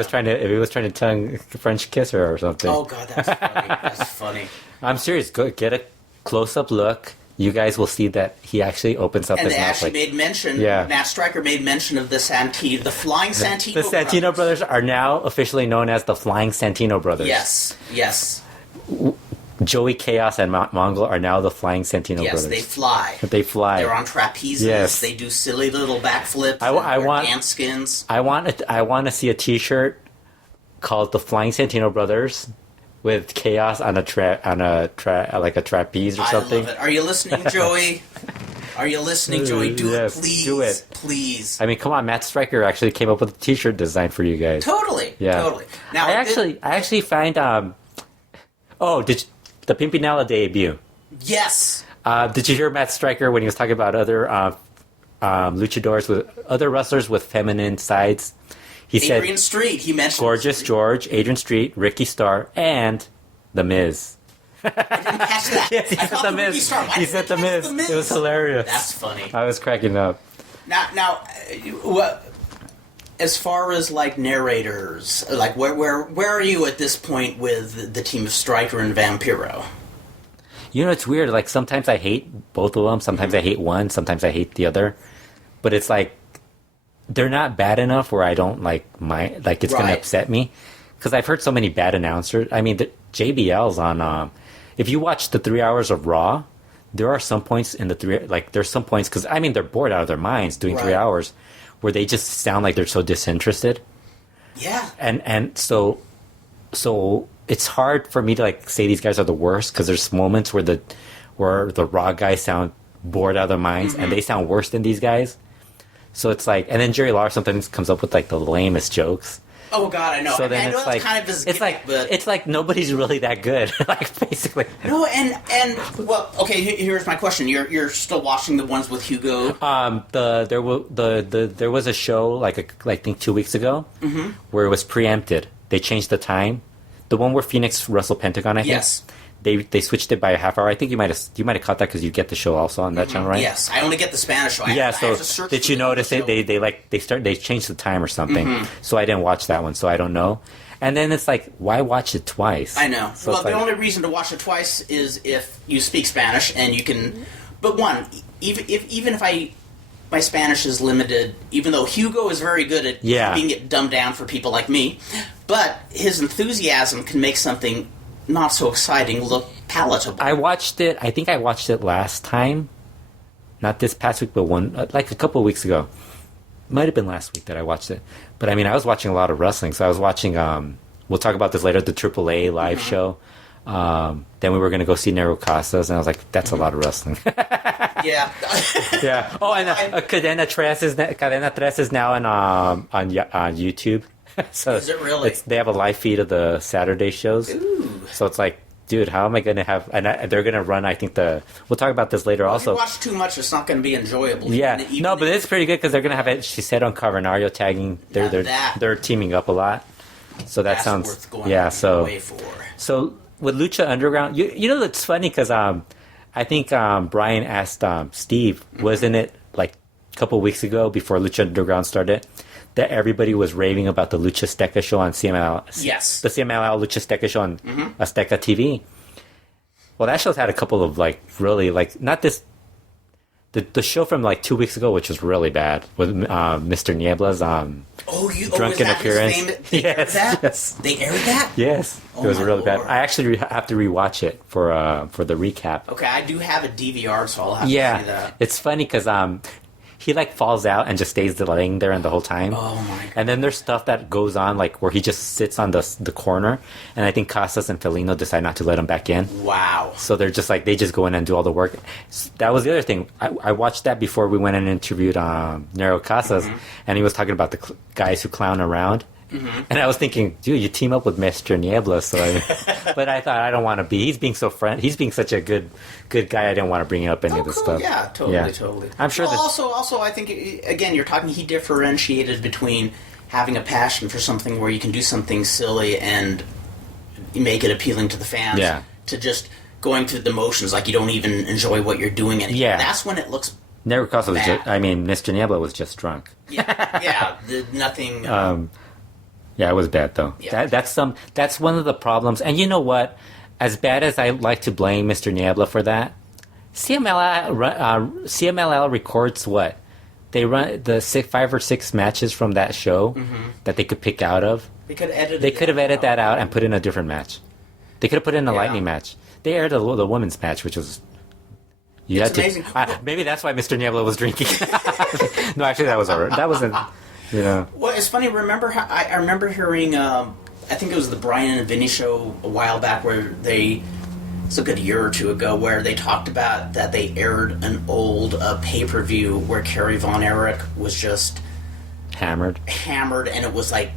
was trying to tongue French kiss her or something. Oh God, that's funny. That's funny. I'm serious. Go get a close up look. You guys will see that he actually opens up his mouth. And they actually made mention. Yeah. Matt Stryker made mention of the Flying Santino. The Santino brothers are now officially known as the Flying Santino brothers. Yes. Joey Chaos and Mongol are now the Flying Santino brothers. Yes, they fly. They fly. They're on trapezes. Yes. They do silly little backflips. I want ant skins. I want to see a T-shirt called the Flying Santino Brothers with Chaos on a trapeze or something. I love it. Are you listening, Joey? Do yes, it, please. Do it, please. I mean, come on, Matt Stryker actually came up with a T-shirt design for you guys. Totally. Now, I actually find the Pimpinella debut? Yes. Did you hear Matt Stryker when he was talking about other luchadors with other wrestlers with feminine sides? He Adrian said Street. He mentioned Gorgeous George, Adrian Street, Ricky Starr, and The Miz. I didn't catch that. Yes, he said The Miz. He said The Miz. It was hilarious. That's funny. I was cracking up. Now, as far as like narrators, like where are you at this point with the team of Stryker and Vampiro? You know, it's weird. Like sometimes I hate both of them. Sometimes I hate one. Sometimes I hate the other. But it's like they're not bad enough where I don't like it's going to upset me. Because I've heard so many bad announcers. I mean, the JBL's on. If you watch the 3 hours of Raw, there are some points in there's some points because I mean they're bored out of their minds doing 3 hours, where they just sound like they're so disinterested. Yeah. And so it's hard for me to like say these guys are the worst because there's moments where the Raw guys sound bored out of their minds and they sound worse than these guys. So it's like, and then Jerry Lawler sometimes comes up with like the lamest jokes. Oh God, I know. So then I know it's that's like kind of his it's gimmick, like but it's like nobody's really that good, like basically. No, and well, okay. Here's my question: You're still watching the ones with Hugo? There was a show I think 2 weeks ago where it was preempted. They changed the time. The one where Phoenix wrestled Pentagon, I think. Yes. They switched it by a half hour. I think you might have caught that because you get the show also on that channel, right? Yes, I only get the Spanish show. So did you notice it? They changed the time or something. So I didn't watch that one, so I don't know. And then it's like, why watch it twice? I know. So Well, it's the like- only reason to watch it twice is if you speak Spanish and you can. But even if my Spanish is limited, even though Hugo is very good at keeping it dumbed down for people like me, but his enthusiasm can make something not so exciting look palatable. I watched it. I think I watched it last time, not this past week, but like a couple of weeks ago. Might have been last week that I watched it. But I mean, I was watching a lot of wrestling. So I was watching, we'll talk about this later, the AAA live show. Then we were going to go see Negro Casas, and I was like, that's a lot of wrestling. Yeah. Yeah. Oh, and Cadena Tres is now on YouTube. So Is it really? They have a live feed of the Saturday shows. Ooh. So it's like, dude, how am I going to have... And they're going to run, I think, we'll talk about this later also. If you watch too much, it's not going to be enjoyable. Yeah. Even No, but it's pretty good because they're going to have it, she said, on Carbonario tagging. They're teaming up a lot. So that sounds... worth going away for. So with Lucha Underground, you know, it's funny because I think Brian asked Steve, wasn't it like a couple weeks ago before Lucha Underground started, that everybody was raving about the Lucha Azteca show on CMLL. Yes. The CMLL Lucha Azteca show on Azteca TV. Well, that show's had a couple of like really like not this. The show from like 2 weeks ago, which was really bad, with Mr. Niebla's drunken appearance. They aired that? Yes. They aired that? Yes, Oh it was my really bad. Lord. I actually have to rewatch it for the recap. Okay, I do have a DVR, so I'll have to see Yeah, that. it's funny because he like falls out and just stays laying there the whole time. Oh my God. And then there's stuff that goes on like where he just sits on the corner, and I think Casas and Felino decide not to let him back in. Wow. So they're just like, they just go in and do all the work. That was the other thing. I watched that before we went and interviewed Negro Casas, and he was talking about the guys who clown around. And I was thinking, dude, you team up with Mr. Niebla, so but I thought I don't want to be. He's being such a good guy. I didn't want to bring up any of this Cool. stuff. Yeah, totally. I'm sure. Well, also, I think again, you're talking. He differentiated between having a passion for something where you can do something silly and you make it appealing to the fans. Yeah. To just going through the motions, like you don't even enjoy what you're doing anymore. Yeah. That's when it looks. Negro Casas was bad. Mr. Niebla was just drunk. Yeah. Nothing. Yeah, it was bad though. Yeah. That's one of the problems. And you know what? As bad as I like to blame Mr. Niebla for that, CMLL records what? They run the 5 or 6 matches from that show that they could pick out of. They could edit. They could have edited that out and put in a different match. They could have put in a lightning match. They aired the women's match, which was. It's amazing. Maybe that's why Mr. Niebla was drinking. No, actually, that was alright. That wasn't. You know. Well, it's funny. I remember hearing. I think it was the Brian and Vinny show a while back where it's a good year or two ago, where they talked about that they aired an old pay-per-view where Kerry Von Erich was just hammered, and it was like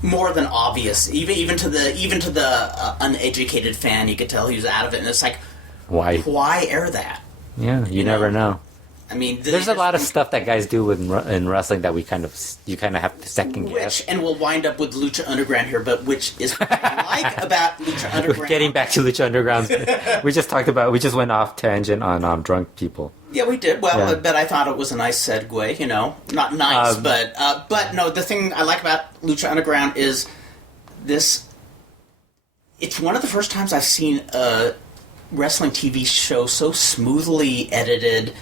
more than obvious. Even to the uneducated fan, you could tell he was out of it, and it's like, why air that? Yeah, you never know. I mean, there's a lot of stuff that guys do in wrestling that you kind of have to second guess. And we'll wind up with Lucha Underground here, but which is what I like about Lucha Underground. Getting back to Lucha Underground, we just went off tangent on drunk people. Yeah, we did. Well, but I thought it was a nice segue, you know. Not nice, but no, the thing I like about Lucha Underground is this. It's one of the first times I've seen a wrestling TV show so smoothly edited.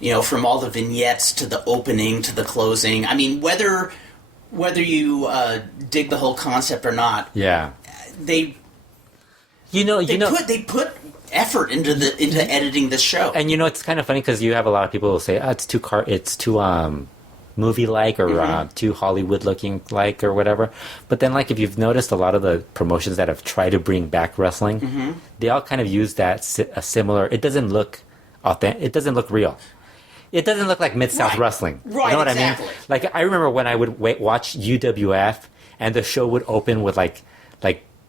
You know, from all the vignettes to the opening to the closing. I mean, whether you dig the whole concept or not, they put effort into editing this show. And you know, it's kind of funny because you have a lot of people who say, "Oh, it's too movie like or too Hollywood looking like or whatever." But then, like, if you've noticed, a lot of the promotions that have tried to bring back wrestling, they all kind of use that a similar. It doesn't look authentic. It doesn't look real. It doesn't look like Mid-South wrestling. Right, you know what exactly. I mean? Like, I remember when I would watch UWF, and the show would open with, like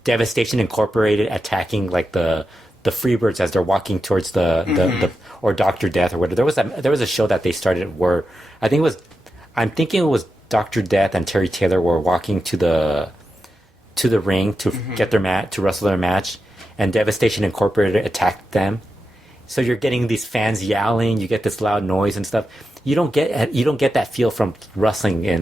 Devastation Incorporated attacking, like, the Freebirds as they're walking towards the or Dr. Death or whatever. There was a show that they started where, I'm thinking it was Dr. Death and Terry Taylor were walking to the ring to get to wrestle their match, and Devastation Incorporated attacked them. So you're getting these fans yelling, you get this loud noise and stuff. You don't get that feel from wrestling in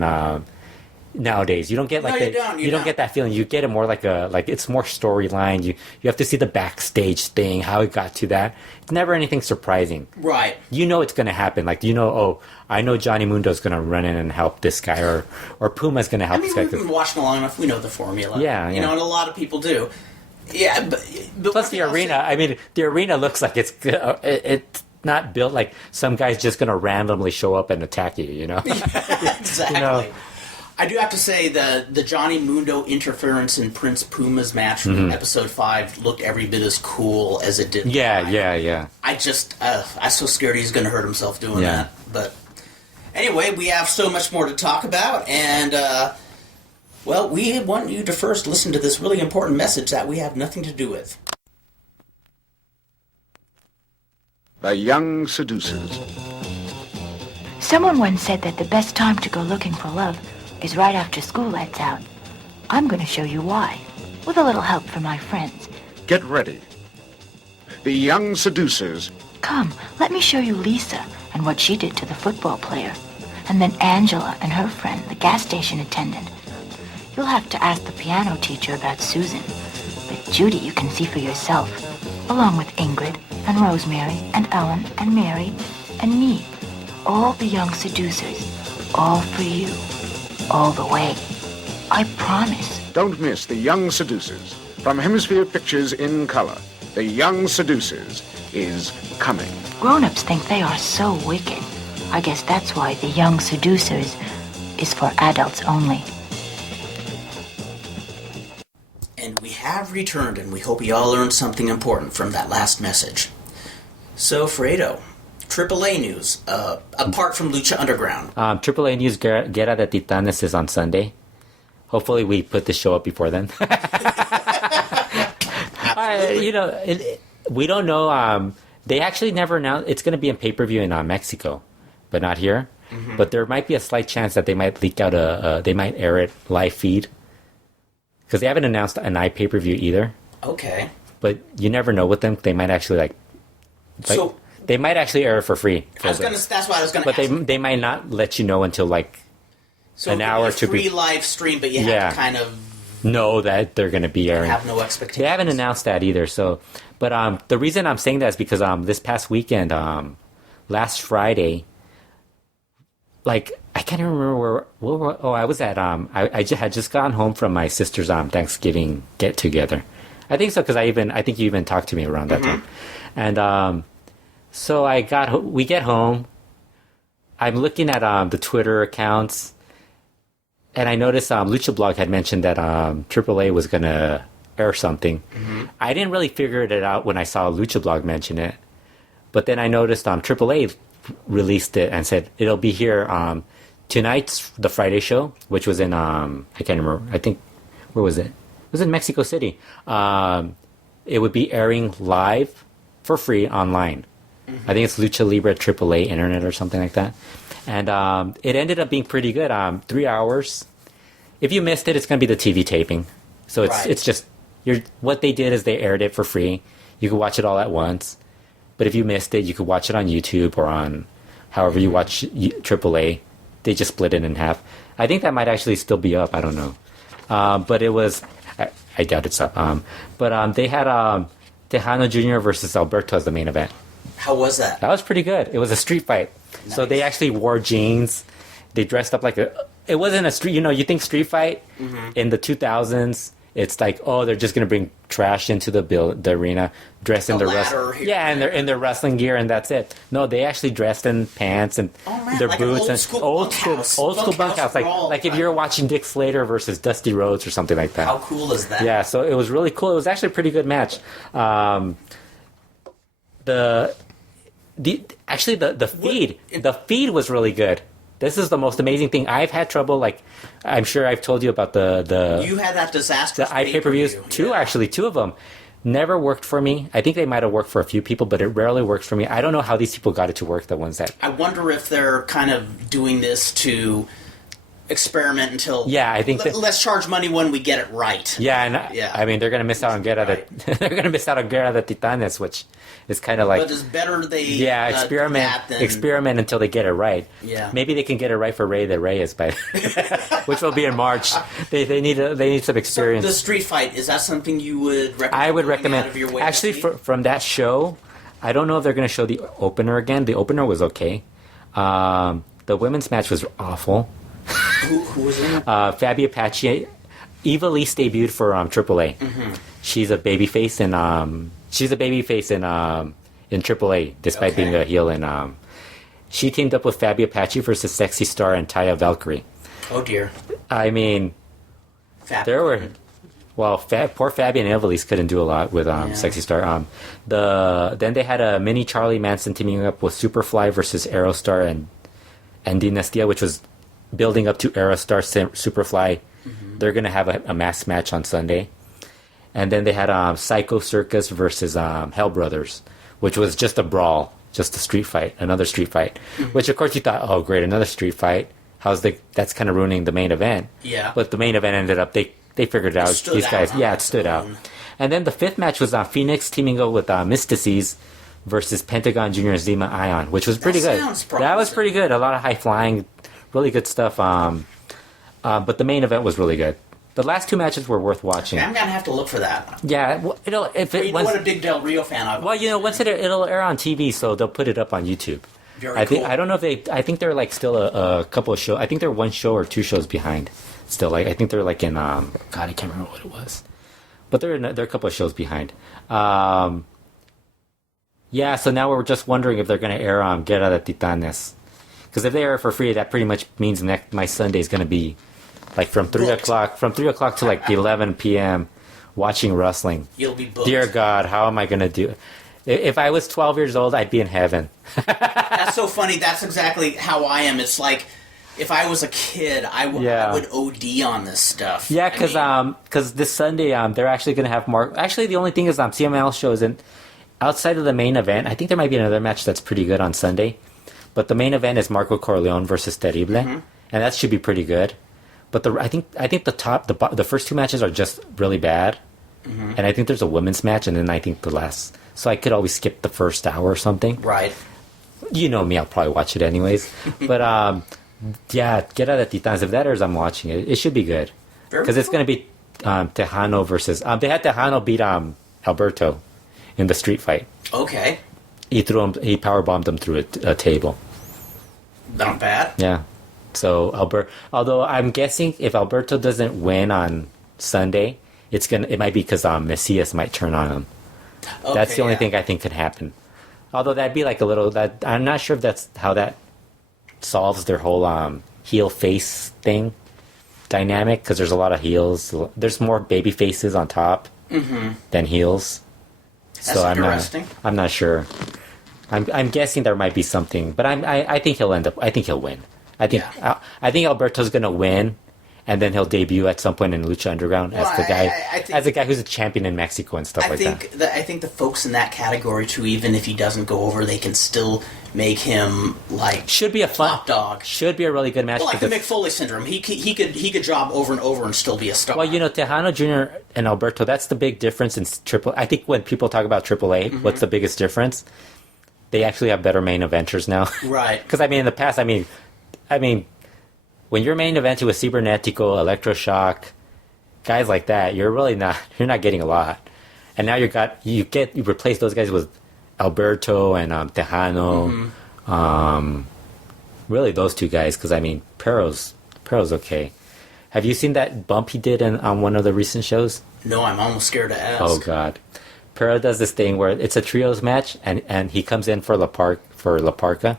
nowadays. You don't get like you don't get that feeling. You get it more like it's more storyline. You have to see the backstage thing, how it got to that. It's never anything surprising. Right. You know it's going to happen. Like, I know Johnny Mundo's going to run in and help this guy, or Puma's going to help this guy. We've been watching long enough. We know the formula. Yeah. And a lot of people do. Yeah, but plus the arena. The arena looks like it's not built like some guy's just going to randomly show up and attack you. Yeah, exactly. I do have to say the Johnny Mundo interference in Prince Puma's match from episode 5 looked every bit as cool as it did. Yeah. I'm so scared he's going to hurt himself doing that. But anyway, we have so much more to talk about, and we want you to first listen to this really important message that we have nothing to do with. The Young Seducers. Someone once said that the best time to go looking for love is right after school lets out. I'm going to show you why, with a little help from my friends. Get ready. The Young Seducers. Come, let me show you Lisa and what she did to the football player. And then Angela and her friend, the gas station attendant. You'll have to ask the piano teacher about Susan. But Judy you can see for yourself, along with Ingrid and Rosemary and Ellen and Mary and me. All the young seducers, all for you, all the way. I promise. Don't miss The Young Seducers. From Hemisphere Pictures in color, The Young Seducers is coming. Grown-ups think they are so wicked. I guess that's why The Young Seducers is for adults only. And we have returned, and we hope you all learned something important from that last message. So, Fredo, AAA news, apart from Lucha Underground. AAA news, Guerra de Titanes is on Sunday. Hopefully we put the show up before then. We don't know. They actually never announced. It's going to be in pay-per-view in Mexico, but not here. Mm-hmm. But there might be a slight chance that they might leak out they might air it live feed. Because they haven't announced an iPay-per-view either. Okay. But you never know with them. They might actually they might actually air it for free. That's what I was going to ask. But they might not let you know until an hour or two. Free live stream, but you have to kind of know that they're going to be airing. Have no expectations. They haven't announced that either. So, but the reason I'm saying that is because this past weekend, last Friday, I can't even remember where. I was at. I had just gotten home from my sister's Thanksgiving get together. I think so because I think you even talked to me around that time, and so we get home. I'm looking at the Twitter accounts, and I noticed Lucha Blog had mentioned that AAA was gonna air something. Mm-hmm. I didn't really figure it out when I saw Lucha Blog mention it, but then I noticed AAA released it and said it'll be here tonight's the Friday show, which was in I can't remember. I think where was it? It was in Mexico City. It would be airing live for free online. Mm-hmm. I think it's Lucha Libre AAA Internet or something like that. And it ended up being pretty good. 3 hours. If you missed it, it's going to be the TV taping. So it's just what they did is they aired it for free. You could watch it all at once. But if you missed it, you could watch it on YouTube or on however you watch AAA. They just split it in half. I think that might actually still be up. I don't know. But it was... I doubt it's up. But they had Tejano Jr. versus Alberto as the main event. How was that? That was pretty good. It was a street fight. Nice. So they actually wore jeans. They dressed up like it wasn't a street... You think street fight in the 2000s... It's like, they're just gonna bring trash into the arena, dressed in their and they're in their wrestling gear, and that's it. No, they actually dressed in pants and their boots and old school bunkhouse, like if you're watching Dick Slater versus Dusty Rhodes or something like that. How cool is that? Yeah, so it was really cool. It was actually a pretty good match. The feed was really good. This is the most amazing thing. I've had trouble, I'm sure I've told you about the You had that disastrous the iPay-per-views. Two of them never worked for me. I think they might have worked for a few people, but it rarely works for me. I don't know how these people got it to work, the ones that... I wonder if they're kind of doing this to experiment until. Yeah, I think let's charge money when we get it right. Yeah, and I mean they're gonna miss out on Guerra de Titanes, which is kind of like. But it's better they. Yeah, experiment until they get it right. Yeah. Maybe they can get it right for Rey de Reyes, by which will be in March. They need some experience. So the street fight, is that something you would recommend? I would recommend. Out of your way Actually, from that show, I don't know if they're going to show the opener again. The opener was okay. The women's match was awful. Who was in it? Fabi Apache. Eva Lise debuted for AAA. Mm-hmm. She's a babyface in AAA, despite being a heel. And she teamed up with Fabi Apache versus Sexy Star and Taya Valkyrie. Oh dear. I mean, there were. Well, poor Fabi and Evelise couldn't do a lot with Sexy Star. Then they had a mini Charlie Manson teaming up with Superfly versus Aerostar and Dinastia, which was building up to Aerostar Superfly. Mm-hmm. They're gonna have a mass match on Sunday, and then they had Psycho Circus versus Hell Brothers, which was just a brawl, just a street fight, another street fight. Mm-hmm. Which of course you thought, oh great, another street fight. That's kind of ruining the main event. Yeah. But the main event ended up they figured it out. These guys, it stood out. And then the fifth match was Phoenix teaming up with Mystices versus Pentagon Junior Zima Ion, which was pretty good. That was pretty good. A lot of high flying, really good stuff. But the main event was really good. The last two matches were worth watching. Okay, I'm gonna have to look for that. Yeah, what a big Del Rio fan I was. Well, once it'll air on TV, so they'll put it up on YouTube. Very cool. I don't know if I think they're like still a couple of shows. I think they're one show or two shows behind. Still, like I think they're like in God, I can't remember what it was, but they're a couple of shows behind. Yeah, so now we're just wondering if they're going to air Guerra de Titanes, because if they air it for free, that pretty much means my Sunday is going to be like from 3 o'clock to like 11 p.m. watching wrestling. You'll be booked. Dear God, how am I going to do it? If I was 12 years old, I'd be in heaven. That's so funny. That's exactly how I am. It's like, if I was a kid, I would OD on this stuff. Yeah, because this Sunday they're actually going to have more. Actually, the only thing is CML shows, and outside of the main event, I think there might be another match that's pretty good on Sunday. But the main event is Marco Corleone versus Terrible, and that should be pretty good. But I think the first two matches are just really bad, and I think there's a women's match, and then I think the last. So I could always skip the first hour or something. Right. You know me, I'll probably watch it anyways. But yeah, Guerra de Titanes. If that airs, I'm watching it. It should be good because it's going to be Tejano versus. They had Tejano beat Alberto in the street fight. Okay. He powerbombed him through a table. Not bad. Yeah. So although I'm guessing if Alberto doesn't win on Sunday, it might be because Messias might turn on him. Okay, that's the only thing I think could happen. Although that'd be like a little. I'm not sure if that's how that solves their whole heel face thing dynamic, because there's a lot of heels. There's more baby faces on top than heels. That's interesting. I'm not sure. I'm guessing there might be something, but I think he'll end up. I think he'll win. I think Alberto's gonna win, and then he'll debut at some point in Lucha Underground as the guy who's a champion in Mexico and stuff like that. I think the folks in that category too, even if he doesn't go over, they can still make him like should be a fun top dog. Should be a really good match. Well, like the Mick Foley syndrome, he could job over and over and still be a star. Well, Tejano Jr. and Alberto, that's the big difference in Triple. I think when people talk about AAA, what's the biggest difference? They actually have better main eventers now, right? Because in the past, I mean. When you're main eventing with Cibernetico, Electroshock, guys like that, you're not getting a lot. And now you replace those guys with Alberto and Tejano. Really those two guys, because Perro's okay. Have you seen that bump he did on one of the recent shows? No, I'm almost scared to ask. Oh God. Perro does this thing where it's a trios match and he comes in for La Parca.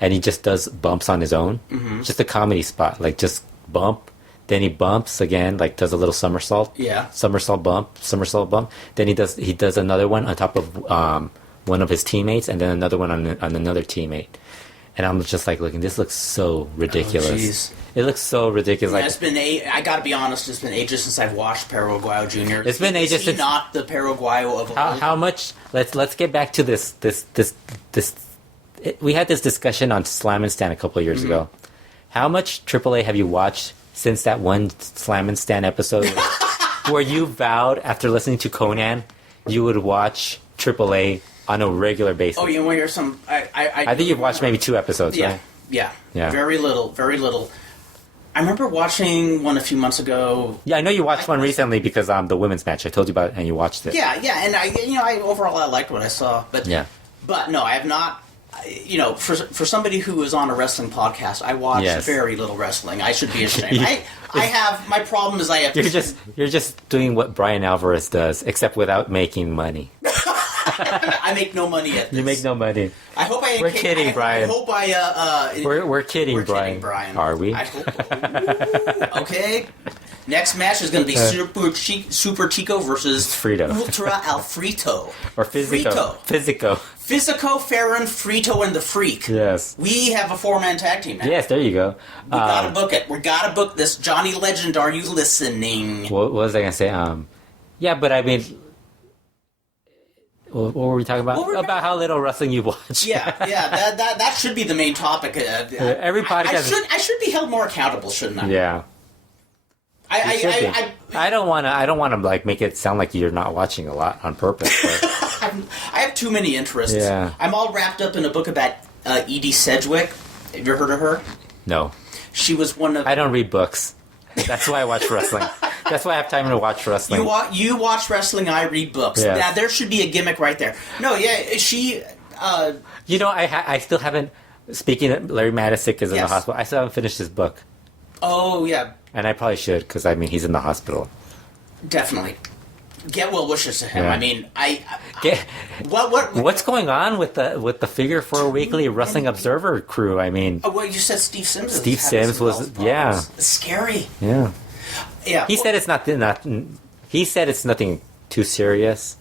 And he just does bumps on his own. Just a comedy spot. Like, just bump. Then he bumps again, like, does a little somersault. Yeah. Somersault bump. Then he does another one on top of one of his teammates, and then another one on another teammate. And I'm just like looking, this looks so ridiculous. It looks so ridiculous. Yeah, it's been I gotta be honest, it's been ages since I've watched Perro Aguayo Jr. It's been ages since. Not the Perro Aguayo of how much? Let's get back to this. We had this discussion on Slam and Stan a couple of years ago. how much AAA have you watched since that one Slam and Stan episode where you vowed after listening to Conan you would watch AAA on a regular basis? Oh, you want to hear some? I think you've watched maybe 2 episodes, right? Yeah. Yeah. Very little. I remember watching one a few months ago. Yeah, I know you watched one recently because the women's match. I told you about it and you watched it. Yeah, and I overall I liked what I saw, but no, I have not. For somebody who is on a wrestling podcast, I watch very little wrestling. I should be ashamed. I have my problem is I have. You're just doing what Brian Alvarez does, except without making money. I make no money at this. You make no money. I hope I. We're kidding, Brian. I hope I. We're kidding, we're Brian. Kidding, Brian. Are we? I hope. Okay. Next match is going to be Super Chico versus Frito. Ultra Alfredo. Or Physico. Physico, Farron, Frito, and the Freak. Yes. We have a 4-man tag team now. Yes, there you go. We gotta book it. We gotta book this. Johnny Legend, are you listening? What was I gonna say? Yeah, but I mean, what were we talking about? About how little wrestling you watch. Yeah. That should be the main topic. Every podcast. I should be held more accountable, shouldn't I? Yeah. I don't want to like make it sound like you're not watching a lot on purpose. But... I have too many interests. Yeah. I'm all wrapped up in a book about Edie Sedgwick. Have you heard of her? No. She was one of. I don't read books. That's why I watch wrestling. That's why I have time to watch wrestling. You watch wrestling. I read books. Yes. Now there should be a gimmick right there. No, she. I still haven't. Speaking of Larry Madisick is in the hospital. I still haven't finished his book. Oh yeah. And I probably should because I mean he's in the hospital. Definitely. Get well wishes to him. Yeah. I mean, What's going on with the Figure 4 Weekly Wrestling Observer crew? I mean, well, you said Steve Sims. Steve Sims was It's scary. Yeah. He said it's not. He said it's nothing too serious.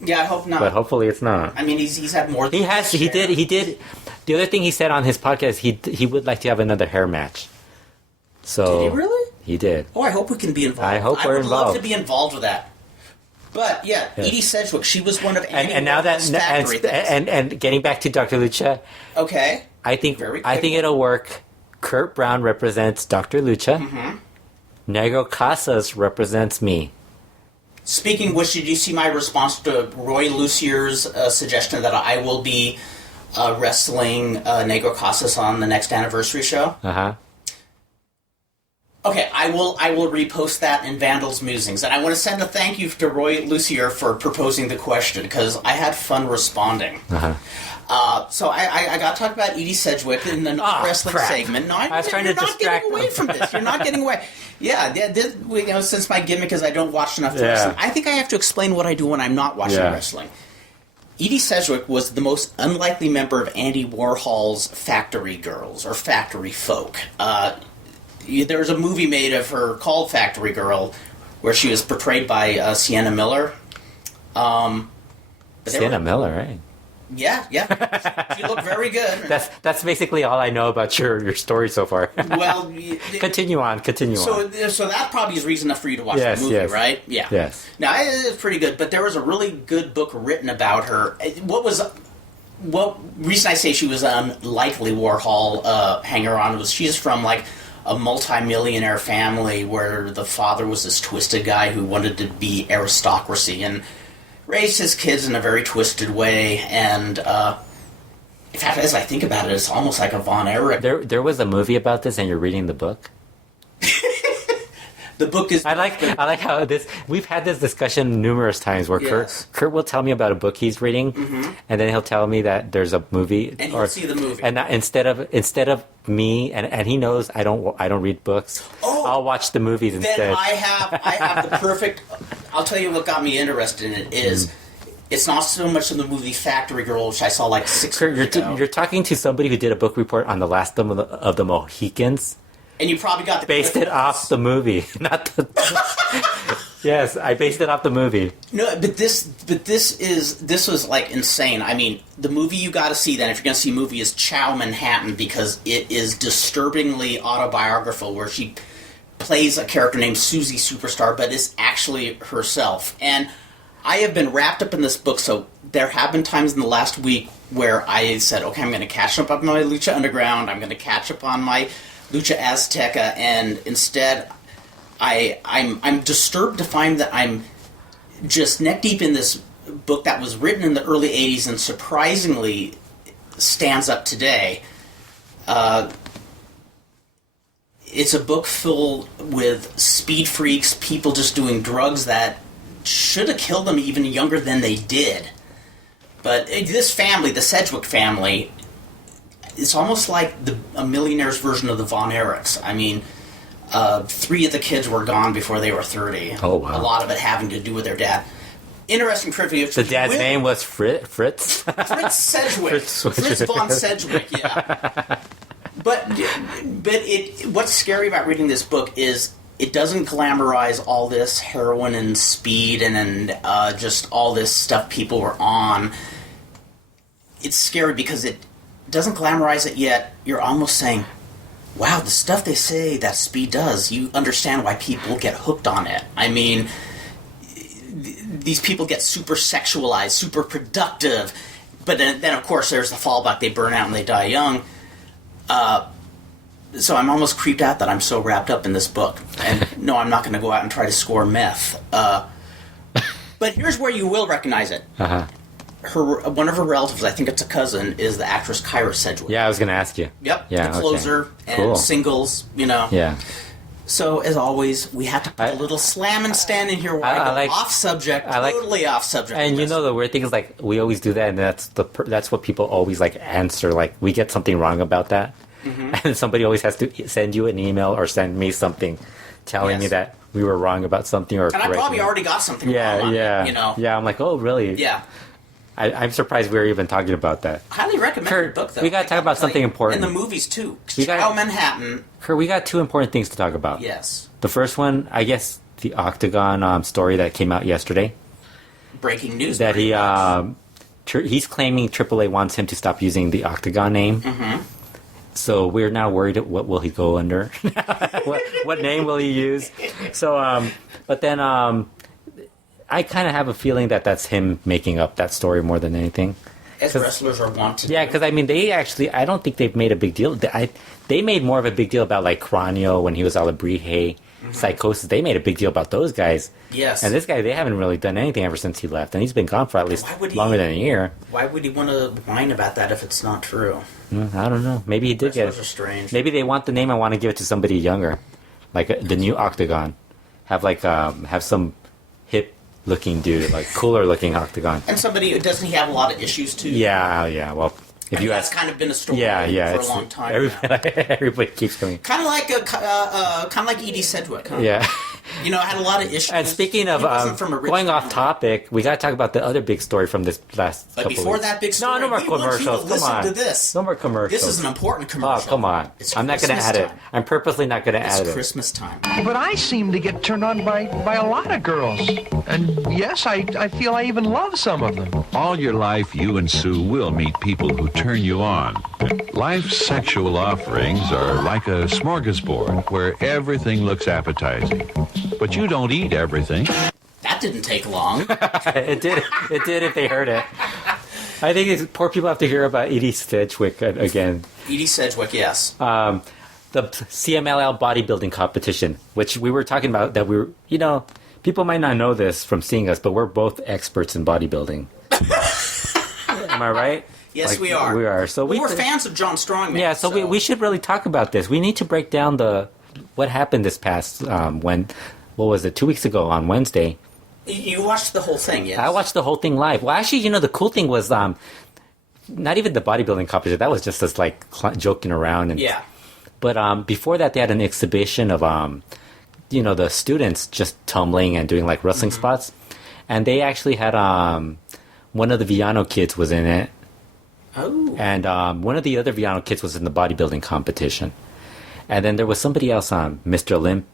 Yeah, I hope not. But hopefully it's not. I mean, he's had more. He has. He did. The other thing he said on his podcast, he would like to have another hair match. So did he really? He did. Oh, I hope we can be involved. I hope we're involved. I would love to be involved with that. But yeah, Edie Sedgwick, she was one of and now that and getting back to Dr. Lucha. Okay. I think it'll work. Kurt Brown represents Dr. Lucha. Mm-hmm. Negro Casas represents me. Speaking of which, did you see my response to Roy Lucier's suggestion that I will be wrestling Negro Casas on the next anniversary show? Uh-huh. Okay, I will repost that in Vandal's Musings, and I want to send a thank you to Roy Lucier for proposing the question, because I had fun responding. Uh-huh. So I got to talk about Edie Sedgwick in the wrestling segment. No, I was trying to distract getting away from this. You're not getting away. Yeah, since my gimmick is I don't watch enough wrestling, I think I have to explain what I do when I'm not watching wrestling. Edie Sedgwick was the most unlikely member of Andy Warhol's Factory Girls, or Factory Folk. There was a movie made of her called Factory Girl, where she was portrayed by Sienna Miller. Sienna Miller, right? Yeah. She looked very good. That's basically all I know about your story so far. Well, continue on. So that probably is reason enough for you to watch the movie, right? Yeah. Yes. Now it's pretty good, but there was a really good book written about her. What reason I say she was an unlikely Warhol hanger-on was she's from like a multi-millionaire family where the father was this twisted guy who wanted to be aristocracy and raised his kids in a very twisted way. And in fact, as I think about it, it's almost like a Von Erich. There was a movie about this, and you're reading the book. The book is. I like how this. We've had this discussion numerous times where Kurt will tell me about a book he's reading, and then he'll tell me that there's a movie, and he'll see the movie. And instead of me, and he knows I don't read books. Oh, I'll watch the movies instead. Then I have the perfect. I'll tell you what got me interested in it is. It's not so much in the movie Factory Girl, which I saw like 6 years ago. You're talking to somebody who did a book report on the last of the Mohicans. And you probably got based it off the movie, not the. Yes, I based it off the movie. No, but this was like insane. I mean, the movie you got to see then if you're going to see a movie is Chow Manhattan, because it is disturbingly autobiographical, where she plays a character named Susie Superstar, but is actually herself. And I have been wrapped up in this book, so there have been times in the last week where I said, okay, I'm going to catch up on my Lucha Underground, I'm going to catch up on my Lucha Azteca, and instead I'm disturbed to find that I'm just neck deep in this book that was written in the early 80s and surprisingly stands up today. It's a book filled with speed freaks, people just doing drugs that should have killed them even younger than they did. But this family, the Sedgwick family, it's almost like a millionaire's version of the Von Erichs. I mean, 3 of the kids were gone before they were 30. Oh, wow. A lot of it having to do with their dad. Interesting trivia. The dad's name was Fritz? Fritz Sedgwick. Fritz von Sedgwick, yeah. But what's scary about reading this book is it doesn't glamorize all this heroin and speed and just all this stuff people were on. It's scary because it doesn't glamorize it, yet you're almost saying, wow, the stuff they say that speed does, you understand why people get hooked on it. I mean, these people get super sexualized, super productive, but then of course there's the fallback, they burn out and they die young. So I'm almost creeped out that I'm so wrapped up in this book. And no, I'm not going to go out and try to score meth. But here's where you will recognize it. Uh-huh. One of her relatives, I think it's a cousin, is the actress Kyra Sedgwick. Yeah, I was going to ask you. Yep, yeah, the closer and cool. Singles, Yeah. So, as always, we have to put a little slam and stand in here where I go off subject, totally off subject. And you know the weird thing is, like, we always do that, and that's what people always, like, answer. Like, we get something wrong about that, and somebody always has to send you an email or send me something telling me that we were wrong about something or and I probably already got something wrong on it, you know? Yeah, I'm like, oh, really? Yeah. I'm surprised we were even talking about that. Highly recommend the book, though. We got to talk about something important. And the movies, too. Chicago, Manhattan. Kurt, we got 2 important things to talk about. Yes. The first one, I guess, the Octagon story that came out yesterday. Breaking news. That he's claiming AAA wants him to stop using the Octagon name. Mm-hmm. So we're now worried, what will he go under? what name will he use? So, but then I kind of have a feeling that that's him making up that story more than anything. As wrestlers are wont to do. Yeah, because, I mean, I don't think they've made a big deal. They made more of a big deal about, like, Cranio when he was Alebrije, Psychosis. They made a big deal about those guys. Yes. And this guy, they haven't really done anything ever since he left. And he's been gone for at least longer than a year. Why would he want to whine about that if it's not true? I don't know. Maybe he did get it. Are strange. Maybe they want the name and want to give it to somebody younger. Like the new Octagon. Have some hip looking dude, like cooler looking Octagon. And somebody, doesn't he have a lot of issues too? Yeah. Well, if you that's kind of been a story for a long time. Everybody keeps coming. Kind of like Edie Sedgwick, huh? Yeah. You know, had a lot of issues. And speaking of going off topic, we got to talk about the other big story from this last couple weeks. But before that big story, no more commercials. Come on. To this. No more commercials. This is an important commercial. Oh, come on. I'm not going to add it. I'm purposely not going to add it. It's Christmas time. But I seem to get turned on by a lot of girls. And yes, I feel I even love some of them. All your life, you and Sue will meet people who turn you on. Life's sexual offerings are like a smorgasbord where everything looks appetizing. But you don't eat everything. That didn't take long. It did if they heard it. I think poor people have to hear about Edie Sedgwick again. Edie Sedgwick, yes. The CMLL bodybuilding competition, which we were talking about, that people might not know this from seeing us, but we're both experts in bodybuilding. Am I right? Yes, we are. We are. So we're fans of John Strongman. Yeah, so we should really talk about this. We need to break down what happened this past, what was it, 2 weeks ago on Wednesday. You watched the whole thing, yes? I watched the whole thing live. Well, actually, the cool thing was not even the bodybuilding competition. That was just us, like, joking around. Yeah. But before that, they had an exhibition of, the students just tumbling and doing, like, wrestling spots. And they actually had one of the Villano kids was in it. Oh. And one of the other Villano kids was in the bodybuilding competition. And then there was somebody else on, Mr.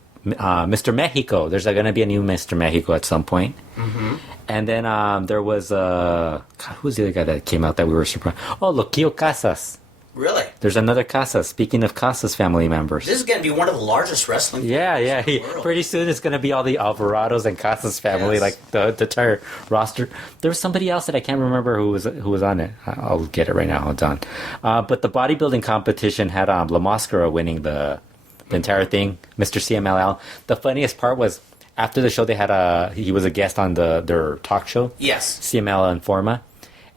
Mexico. There's going to be a new Mr. Mexico at some point. Mm-hmm. And then there was, who's the other guy that came out that we were surprised? Oh, Negro Casas. Really? There's another Casa. Speaking of Casas family members. This is going to be one of the largest wrestling Yeah. in the world. Pretty soon it's going to be all the Alvarados and Casas family, Yes. like the entire roster. There was somebody else that I can't remember who was on it. I'll get it right now. Hold on. But the bodybuilding competition had La Mascara winning the entire thing, Mr. CMLL. The funniest part was after the show they had he was a guest on their talk show. Yes. CMLL Informa,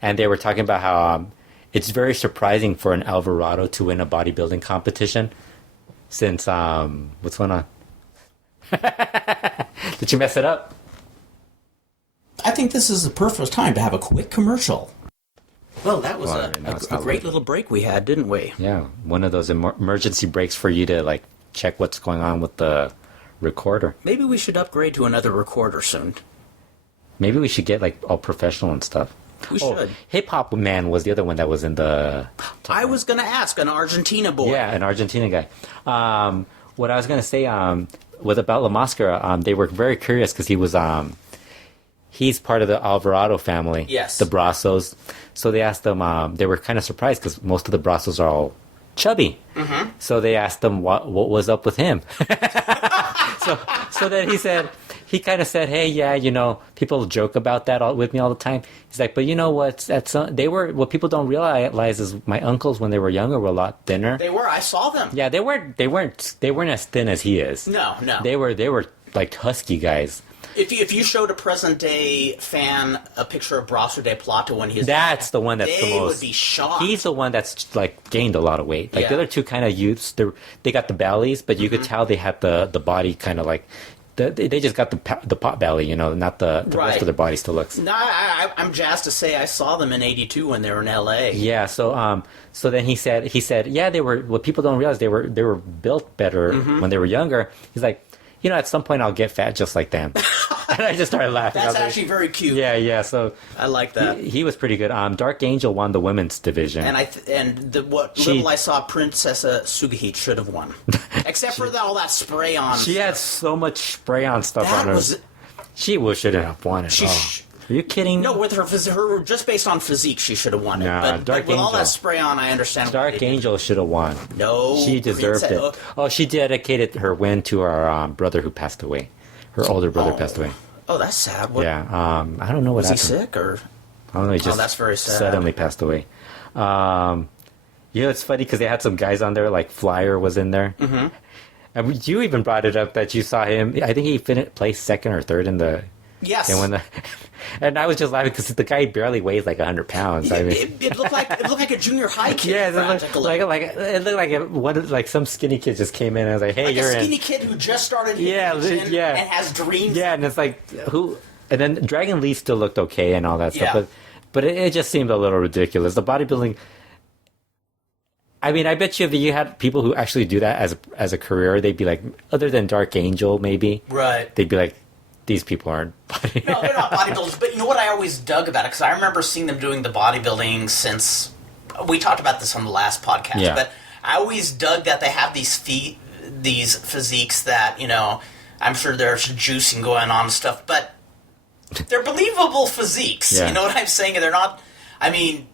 and they were talking about how it's very surprising for an Alvarado to win a bodybuilding competition since, what's going on? Did you mess it up? I think this is the perfect time to have a quick commercial. Well, that was a great little break we had, didn't we? Yeah, one of those emergency breaks for you to, like, check what's going on with the recorder. Maybe we should upgrade to another recorder soon. Maybe we should get, like, all professional and stuff. We should. Hip Hop Man was the other one that was in the... I was going to ask, an Argentina boy. Yeah, an Argentina guy. What I was going to say was about La Mascara. They were very curious because he was... he's part of the Alvarado family. Yes. The Brazos. So they asked them... they were kind of surprised because most of the Brazos are all chubby. Mm-hmm. So they asked him what was up with him. so then he kind of said, hey, yeah, people joke about that with me all the time. He's like, but you know what? What people don't realize is my uncles, when they were younger, were a lot thinner. They were. I saw them. Yeah, they weren't as thin as he is. No. They were like husky guys. If you showed a present day fan a picture of Brasso de Plata when he's that's the one that's the most. They would be shocked. He's the one that's like gained a lot of weight. Like Yeah. the other two kind of youths, they got the bellies, but you could tell they had the body kind of like. They just got the pot belly, not the Right. rest of their body still looks. No, I'm jazzed to say I saw them in '82 when they were in LA. Yeah, so then he said, yeah, they were. What people don't realize, they were built better when they were younger. He's like, at some point I'll get fat just like them. And I just started laughing. That's I was actually very cute. Yeah. So I like that. he was pretty good. Dark Angel won the women's division, And little I saw, Princessa Sugihit should have won, except for all that spray on. she had so much spray on stuff That on her. was She shouldn't have won it. Are you kidding me? no, with her just based on physique, she should have won it. Nah, but Dark with all Angel. that spray on, I understand. why Dark they didn't. Angel should have won. No, She deserved it. Oh, she dedicated her win to our brother who passed away. Her older brother passed away. Oh, that's sad. What, Yeah, I don't know what was he happened. sick or? I don't know. He just that's very sad. suddenly passed away. It's funny because they had some guys on there, like Flyer was in there. Mm-hmm. And you even brought it up that you saw him. I think he placed second or third in the. Yes. And I was just laughing because the guy barely weighs like 100 pounds. I mean, It looked like a junior high kid. yeah, it practically. looked like some skinny kid just came in and was like, "Hey, like you're a skinny in." kid who just started hitting Yeah, the gym yeah. and has dreams. Yeah, and it's like who? And then Dragon Lee still looked okay and all that stuff, Yeah. but it just seemed a little ridiculous. The bodybuilding. I mean, I bet you if you had people who actually do that as a career, they'd be like, other than Dark Angel, maybe, Right. they'd be like, these people aren't. No, they're not bodybuilders. But you know what I always dug about it? Because I remember seeing them doing the bodybuilding since... We talked about this on the last podcast. Yeah. But I always dug that they have these physiques that, I'm sure there's juicing going on and stuff. But they're believable physiques. Yeah. You know what I'm saying? And they're not... I mean,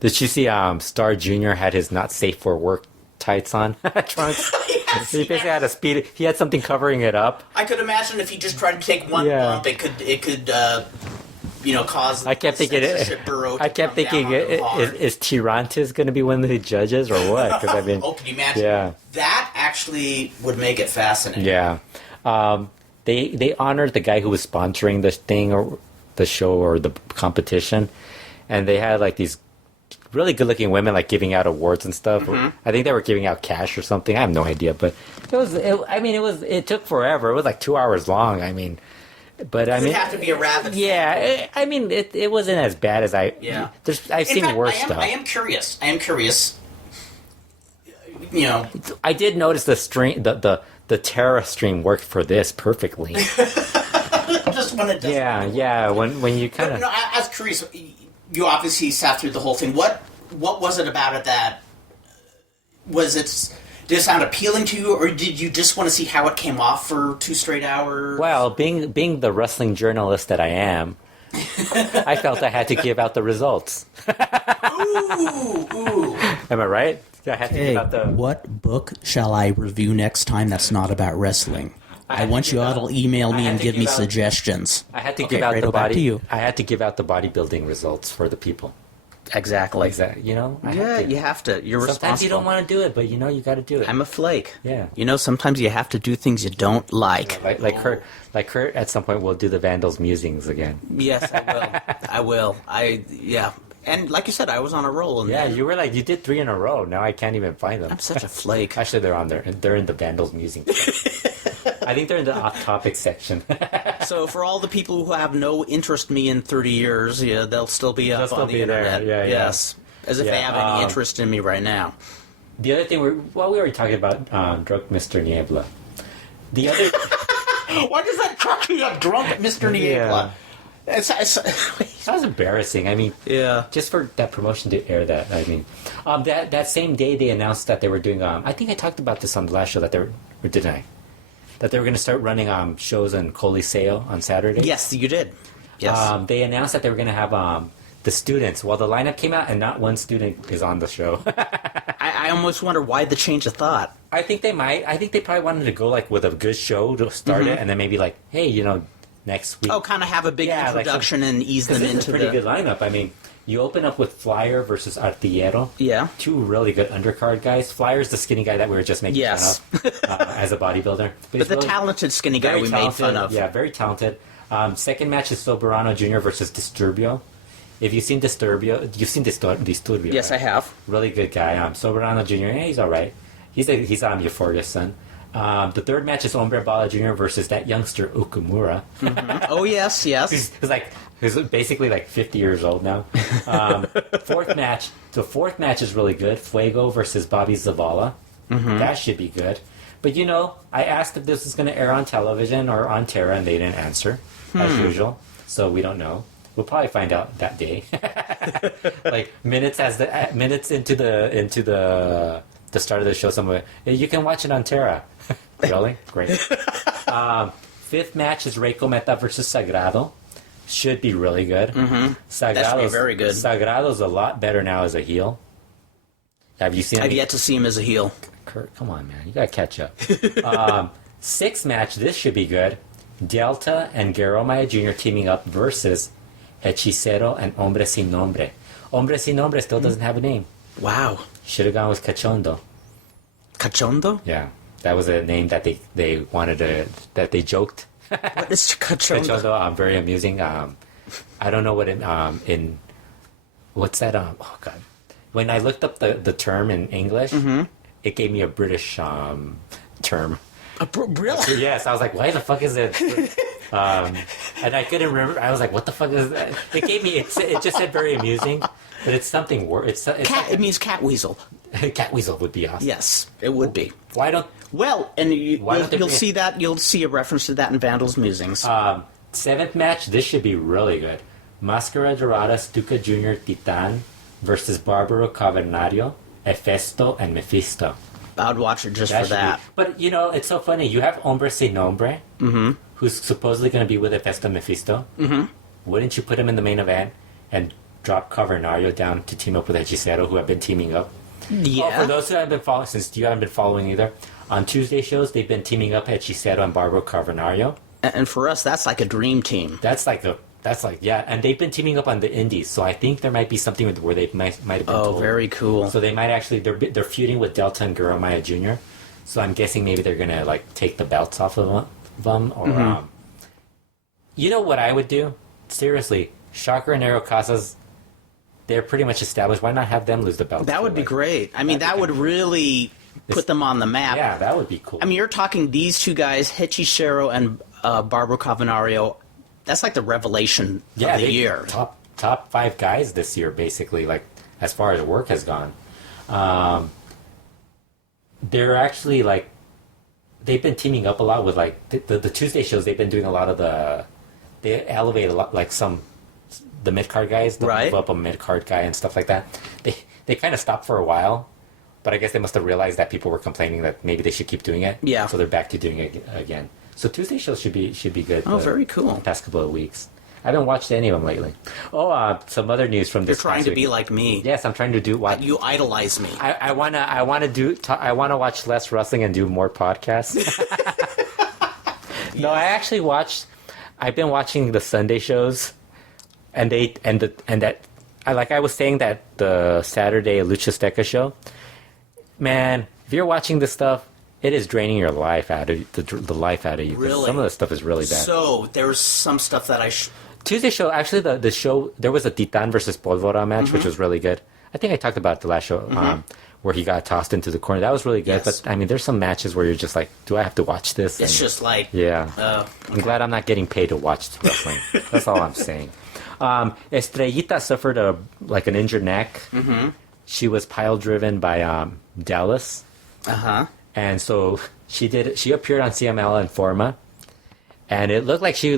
Did you see Star Jr. had his not safe for work tights on? Trunks? Yes, He basically had a speed. He had something covering it up. I could imagine if he just tried to take one Yeah. bump, it could cause. I kept thinking. censorship bureau to I kept come down thinking, on him hard. is Tirantes going to be one of the judges or what? Because I mean, Oh, can you imagine? yeah, That actually would make it fascinating. yeah. They honored the guy who was sponsoring the thing or the show or the competition, and they had like these really good-looking women like giving out awards and stuff. Mm-hmm. I think they were giving out cash or something. I have no idea, but it took forever. It was like 2 hours long. I mean, but I It would mean, have to be a rabbit. yeah. I mean, it wasn't as bad as I. Yeah. I've In seen fact, worse I stuff. am curious. I did notice the stream, the Terra stream worked for this perfectly. Just when it does. Yeah. When you kind of. I was curious. You obviously sat through the whole thing. What was it about it that did it sound appealing to you, or did you just want to see how it came off for 2 straight hours? Well, being the wrestling journalist that I am, I felt I had to give out the results. Ooh. Am I right? I had to give out the... What book shall I review next time that's not about wrestling? I want you all to email me and give me suggestions. I had to give out Fredo, the back body. to you. I had to give out the bodybuilding results for the people. Exactly. You know. You have to. You're responsible. Sometimes you don't want to do it, but you got to do it. I'm a flake. Yeah. Sometimes you have to do things you don't like. Like Kurt. At some point, will do the Vandals musings again. Yes, I will. Yeah. And like you said, I was on a roll. Yeah, you were you did 3 in a row. Now I can't even find them. I'm such a flake. Actually, they're on there. They're in the Vandals musings. I think they're in the off-topic section. So for all the people who have no interest in me in 30 years, they'll still be up on the internet. Yeah, yes. As if they have any interest in me right now. The other thing, we already talked about drunk Mr. Niebla. The other... Why does that truck be a drunk Mr. Niebla? That was embarrassing. I mean, just for that promotion to air that. I mean, that same day they announced that they were doing. I think I talked about this on the last show that they were, or did I? That they were going to start running shows in Coliseo on Saturday. Yes, you did. Yes. They announced that they were going to have the students. Well, the lineup came out, and not one student is on the show. I almost wonder why the change of thought. I think they might. I think they probably wanted to go with a good show to start it, and then maybe hey, next week. Oh, kind of have a big introduction and ease them into the... This is a pretty good lineup. I mean, you open up with Flyer versus Artillero. Yeah. 2 really good undercard guys. Flyer's the skinny guy that we were just making fun of as a bodybuilder. But the really talented skinny guy we made fun of. Yeah, very talented. Second match is Soberano Jr. versus Disturbio. If you've seen Disturbio, you've seen Disturbio. Yes, right? I have. Really good guy. Soberano Jr., he's all right. He's Euphoria's son. The third match is Hombre Bala Jr. versus that youngster Okumura. Mm-hmm. Oh yes. He's basically 50 years old now. Fourth match. The fourth match is really good. Fuego versus Bobby Zavala. Mm-hmm. That should be good. But I asked if this was going to air on television or on Terra, and they didn't answer as usual. So we don't know. We'll probably find out that day. Minutes into the start of the show, somewhere you can watch it on Terra. Really? Great. Fifth match is Reiko Meta versus Sagrado. Should be really good. Mm-hmm. That should be very good. Sagrado's a lot better now as a heel. Have you seen him? I've yet to see him as a heel. Kurt, come on, man. You gotta catch up. Sixth match, this should be good. Delta and Guerrero Maya Jr. teaming up versus Hechicero and Hombre Sin Nombre. Hombre Sin Nombre still doesn't have a name. Wow. Should have gone with Cachondo. Cachondo? Yeah. That was a name that they wanted that they joked. What is Cachondo? Cachondo, very amusing. I don't know what in what's that? Oh God! When I looked up the term in English, it gave me a British term. Really? Yes, I was like, why the fuck is it? And I couldn't remember. I was like, what the fuck is that? It gave me. It just said very amusing, but it's something worse. It means cat weasel. Cat weasel would be awesome. Yes, it would be. Why don't? Well, and you'll see that. You'll see a reference to that in Vandal's musings. Seventh match. This should be really good. Mascara Dorada, Stuka Jr. Titan versus Barbaro Cavernario, Hefesto, and Mephisto. I'd watch it just for that. But it's so funny. You have Hombre Sin Nombre, who's supposedly going to be with Hefesto and Mephisto. Mm-hmm. Wouldn't you put him in the main event and drop Cavernario down to team up with Hechicero, who have been teaming up? Yeah. For those who have been following, since you haven't been following either, on Tuesday shows they've been teaming up Hechicero and Barbaro Cavernario. And for us, that's like a dream team. And they've been teaming up on the indies, so I think there might be something where they might have been told. Oh, very cool. So they might actually, they're feuding with Delta and Guerrero Maya Jr., so I'm guessing maybe they're going to, take the belts off of them, or, you know what I would do? Seriously, Shocker and Negro Casas, they're pretty much established. Why not have them lose the belts? That would be great. I mean, that would really put them on the map. Yeah, that would be cool. I mean, you're talking these two guys, Hechicero and Barbaro Cavernario. That's like the revelation of the year. Top 5 guys this year, basically, as far as work has gone. They're actually, they've been teaming up a lot with, the Tuesday shows. They've been doing a lot of they elevate a lot, the mid-card guys. They'll move up a mid-card guy and stuff like that. They kind of stopped for a while, but I guess they must have realized that people were complaining that maybe they should keep doing it. Yeah. So they're back to doing it again. So Tuesday shows should be good. Oh, very cool. The past couple of weeks. haven't watched any of them lately. Oh, some other news from this. You're trying past to week. be like me. Yes, I'm trying to do what You idolize me. I wanna watch less wrestling and do more podcasts. No, I actually watched. I've been watching the Sunday shows, and I was saying that the Saturday Lucha Steca show. Man, if you're watching this stuff, it is draining your life out of the life out of you. Really? Some of the stuff is really bad. So there's some stuff that I. Tuesday show, actually, the show, there was a Titan versus Polvora match, which was really good. I think I talked about it the last show, where he got tossed into the corner. That was really good. Yes. But, I mean, there's some matches where you're just like, do I have to watch this? It's just like. Yeah. I'm glad I'm not getting paid to watch wrestling. That's all I'm saying. Estrellita suffered an injured neck. Mm-hmm. She was pile-driven by Dallas. Uh-huh. And so she appeared on CML and Forma. And it looked like she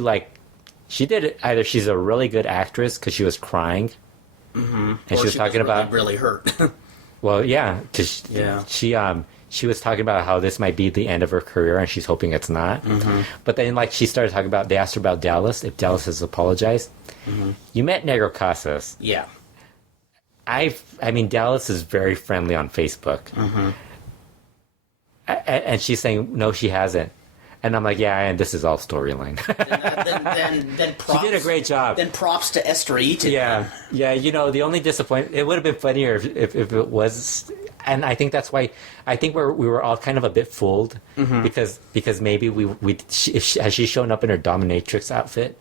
did it. Either she's a really good actress because she was crying, and she was talking about really hurt. well, yeah, because she was talking about how this might be the end of her career, and she's hoping it's not. Mm-hmm. But then, she started talking about. They asked her about Dallas, if Dallas has apologized. Mm-hmm. You met Negro Casas. Yeah. I mean, Dallas is very friendly on Facebook, and she's saying no, she hasn't. And I'm like, yeah, and this is all storyline. then props, she did a great job. Then props to Estrellita. Yeah. The only disappointment, it would have been funnier if it was, and I think that's why I think we were all kind of a bit fooled because maybe has she shown up in her dominatrix outfit,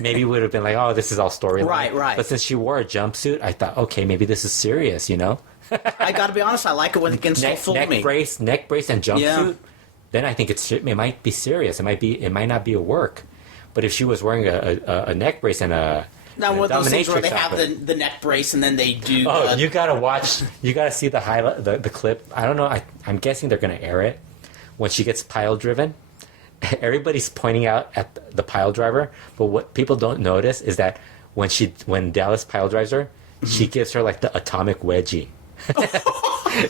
maybe we would have been like, oh, this is all storyline. Right. But since she wore a jumpsuit, I thought, okay, maybe this is serious, I got to be honest, I like it when it can still fool me. Neck brace, and jumpsuit. Yeah. Then I think it might be serious. It might not be a work. But if she was wearing a neck brace and a one of those things where they have outfit, the neck brace and then they do. Oh, you gotta watch. You gotta see the highlight, the clip. I don't know. I'm guessing they're gonna air it when she gets pile driven. Everybody's pointing out at the pile driver, but what people don't notice is that when Dallas pile drives her, she gives her the atomic wedgie.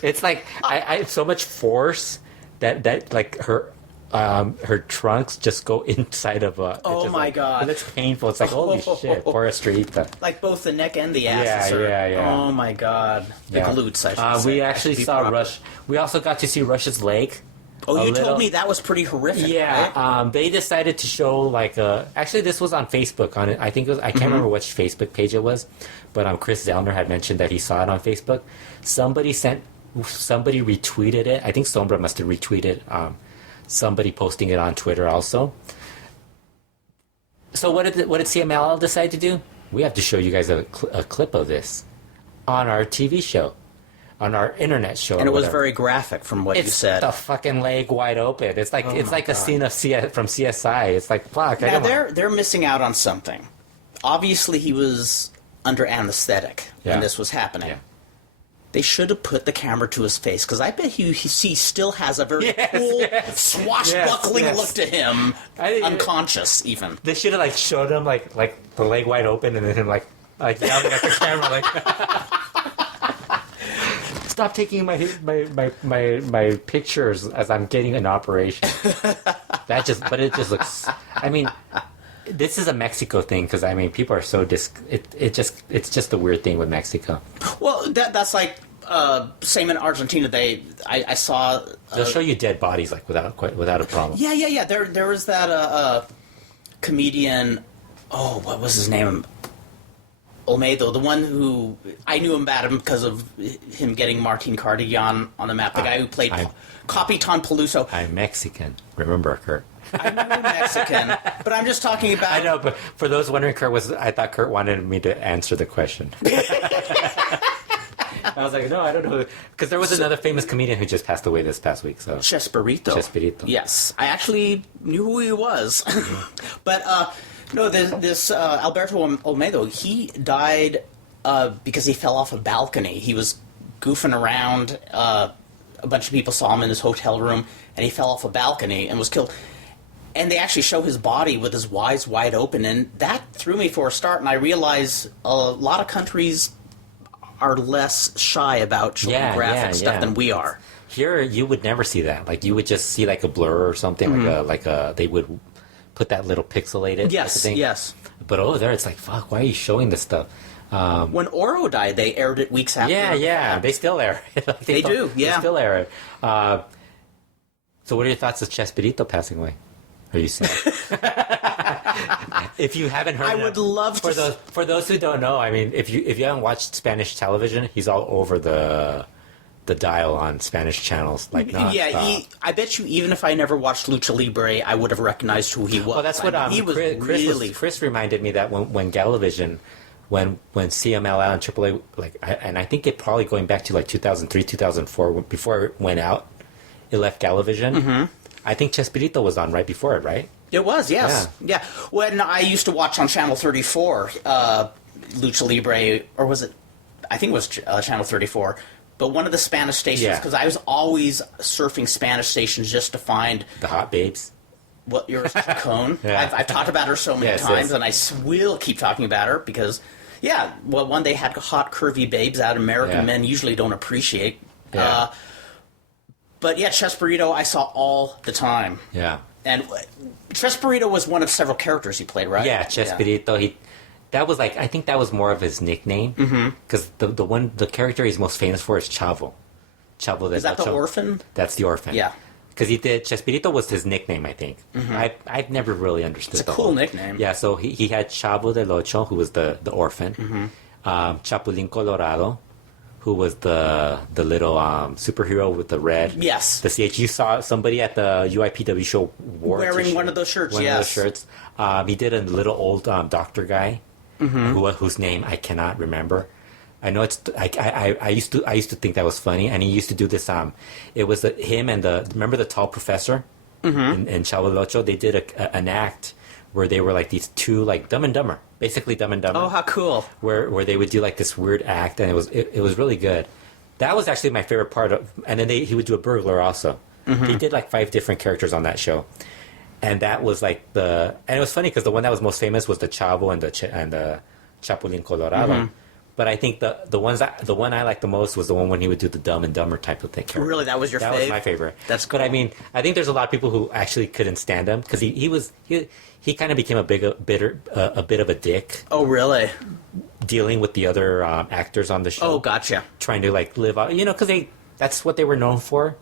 It's like I so much force. That her trunks just go inside of a. Oh my god! And it's painful. It's like holy shit, poor Estrellita. Like both the neck and the ass. Yeah. Oh my god, the glutes. I should say. We actually saw Rush. We also got to see Rush's leg. Oh, you told me that was pretty horrific. Yeah, right? they decided to show actually this was on Facebook. On it, I think it was. I can't remember which Facebook page it was, but Chris Zellner had mentioned that he saw it on Facebook. Somebody retweeted it. I think Sombra must have retweeted somebody posting it on Twitter also. So what did CML decide to do? We have to show you guys a clip of this on our TV show, on our internet show. And it was very graphic from what you said. It's the fucking leg wide open. It's like a scene of from CSI. It's like fuck. Now they're missing out on something. Obviously, he was under anesthetic when this was happening. Yeah. They should have put the camera to his face, because I bet he still has a very cool, swashbuckling look to him, unconscious even. They should have showed him like the leg wide open, and then him yelling at the camera stop taking my pictures as I'm getting an operation. But it just looks. I mean, this is a Mexico thing because people are so it's just a weird thing with Mexico. Well, that's like same in Argentina. I saw they'll show you dead bodies without a problem. Yeah. There was that comedian. Oh, what was his name? Olmedo, the one who I knew about him because of him getting Martin Cardigan on the map. The guy who played Capitan Peluso. I'm Mexican. Remember, Kurt. I'm Mexican, but I'm just talking about. I know, but for those wondering, I thought Kurt wanted me to answer the question. I was like, no, I don't know, because there was another famous comedian who just passed away this past week. So Chespirito. Yes, I actually knew who he was, but no, this Alberto Olmedo, he died because he fell off a balcony. He was goofing around. A bunch of people saw him in his hotel room, and he fell off a balcony and was killed. And they actually show his body with his eyes wide open, and that threw me for a start. And I realized a lot of countries are less shy about showing graphic stuff than we are. Here, you would never see that. You would just see a blur or something, they would put that little pixelated Yes, thing. yes. But over there, it's like, fuck, why are you showing this stuff? When Oro died, they aired it weeks after. Yeah, they still air it. Like, They do, yeah. They still air it. So what are your thoughts of Chespirito passing away? Are you sad? If you haven't heard, I would love to. For those who don't know, I mean, if you haven't watched Spanish television, he's all over the dial on Spanish channels, like nonstop. Yeah, I bet you even if I never watched Lucha Libre, I would have recognized who he was. Well, that's what he was Chris reminded me that when Galavision, when CMLL and AAA, and I think it probably going back to like 2003, 2004, before it went out, it left Galavision. Mm-hmm. I think Chespirito was on right before it, right? It was, yes. Yeah. When I used to watch on Channel 34, Lucha Libre, or was it, I think it was Channel 34, but one of the Spanish stations, because I was always surfing Spanish stations just to find... The hot babes. What, yours, Cone? Yeah. I've talked about her so many times, and I will keep talking about her, because, one, they had hot, curvy babes that American men usually don't appreciate. Yeah. But Chespirito I saw all the time. Yeah. And Chespirito was one of several characters he played, right? Yeah, Chespirito. Yeah. I think that was more of his nickname. Because the character he's most famous for is Chavo. Chavo. Is that the orphan? That's the orphan. Yeah. Because Chespirito was his nickname, I think. I've never really understood. It's a cool nickname. Yeah, so he had Chavo del Ocho, who was the orphan. Chapulín Colorado, who was the little superhero with the red. Yes. The CH. You saw somebody at the UIPW show wearing one of those shirts. One of those shirts. He did a little old doctor guy, whose name I cannot remember. I know it's. I used to think that was funny, and he used to do this. It was him and remember the tall professor in Chavo del Ocho. They did an act where they were like these two, like Dumb and Dumber, basically Dumb and Dumber. Oh, how cool! Where they would do like this weird act, and it was really good. That was actually my favorite part of. And then he would do a burglar also. He did like 5 different characters on that show, and that was like and it was funny because the one that was most famous was the Chavo and the Chapulín Colorado. But I think the one I liked the most was the one when he would do the Dumb and Dumber type of thing. Really, that was your favorite? That was my favorite. That's cool. But I mean, I think there's a lot of people who actually couldn't stand him because he kind of became a bit of a dick. Oh, really? Dealing with the other actors on the show. Oh, gotcha. Trying to like live out, because that's what they were known for.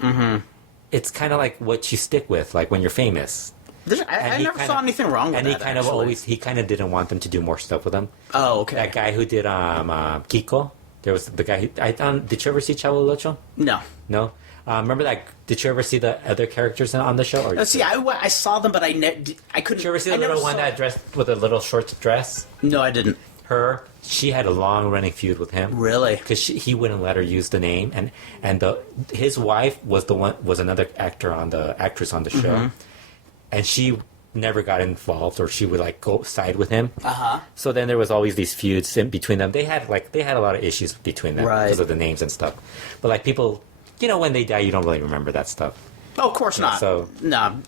It's kind of like what you stick with, like when you're famous. I never saw anything wrong with that. And he kind of didn't want them to do more stuff with him. Oh, okay. That guy who did Kiko. There was the guy who did you ever see Chavo del Ocho? No. Remember that? Did you ever see the other characters on the show? Or I saw them, but I couldn't. Did you ever see the little one that dressed with a little short dress? No, I didn't. She had a long running feud with him. Really? Because he wouldn't let her use the name, and his wife was another actress on the show, and she never got involved, or she would like go side with him. So then there was always these feuds in between them. They had a lot of issues between them because of the names and stuff. But like people, when they die, you don't really remember that stuff. Oh, of course not. So no,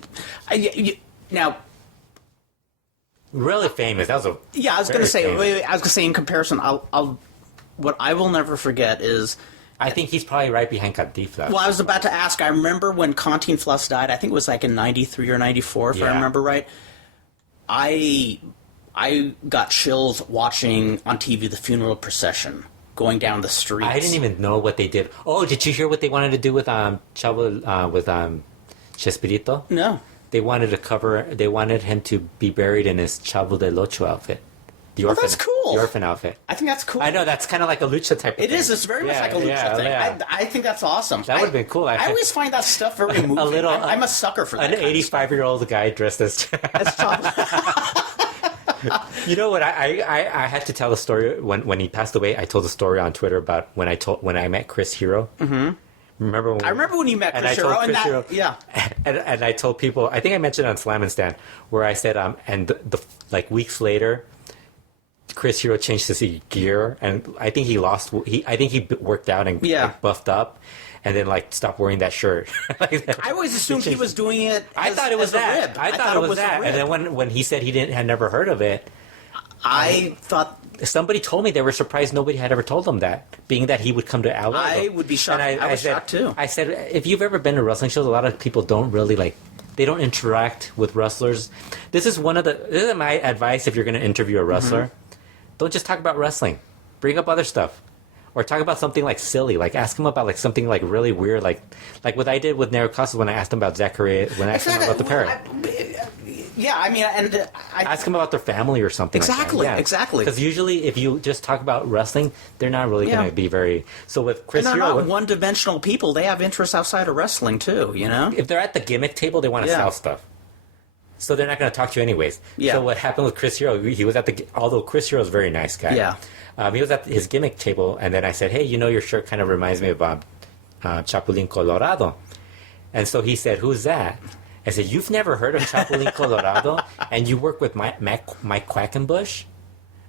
now. Really famous. That was I was going to say in comparison, what I will never forget is. I think he's probably right behind Cantinflas. Well, I was about to ask. I remember when Cantinflas died. I think it was like in '93 or '94, if I remember right. I got chills watching on TV the funeral procession going down the streets. I didn't even know what they did. Oh, did you hear what they wanted to do with Chavo with Chespirito? No. They wanted him to be buried in his Chavo del Ocho outfit. That's cool. The orphan outfit. I think that's cool. I know, that's kind of like a lucha type of thing. It is. It's very much like a lucha thing. Yeah. I think that's awesome. That would have been cool. I always find that stuff very moving. I'm a sucker for that. An 85-year-old guy dressed as... You know what? I had to tell a story when he passed away. I told a story on Twitter about when I met Chris Hero. Mm-hmm. I remember when you met Chris Hero. Yeah. And I told people, I think I mentioned it on Slam and Stan, where I said, and the weeks later, Chris Hero changed his gear, and I think he worked out and buffed up, and then stopped wearing that shirt. I always assumed he was doing it. I thought it was that. I thought it was that. And then when he said he had never heard of it, I thought somebody told me they were surprised nobody had ever told them that, being that he would come to LA. I would be shocked. I was shocked too. I said, if you've ever been to wrestling shows, a lot of people don't really they don't interact with wrestlers. This is my advice if you're going to interview a wrestler. Don't just talk about wrestling. Bring up other stuff. Or talk about something like silly, like ask him about like something like really weird, like what I did with Negro Casas when I asked him about Zachary, when I asked him about the parrot. Ask him about their family or something. Exactly, like that. Yeah. exactly. Because usually, if you just talk about wrestling, they're not really going to be very. So with Chris, and they're not one-dimensional people. They have interests outside of wrestling too. You know, if they're at the gimmick table, they want to sell stuff. So they're not going to talk to you anyways. Yeah. So what happened with Chris Hero? He was at although Chris Hero is a very nice guy. Yeah. He was at his gimmick table, and then I said, "Hey, your shirt kind of reminds me of Chapulín Colorado." And so he said, "Who's that?" I said, "You've never heard of Chapulín Colorado, and you work with Mike Quackenbush?"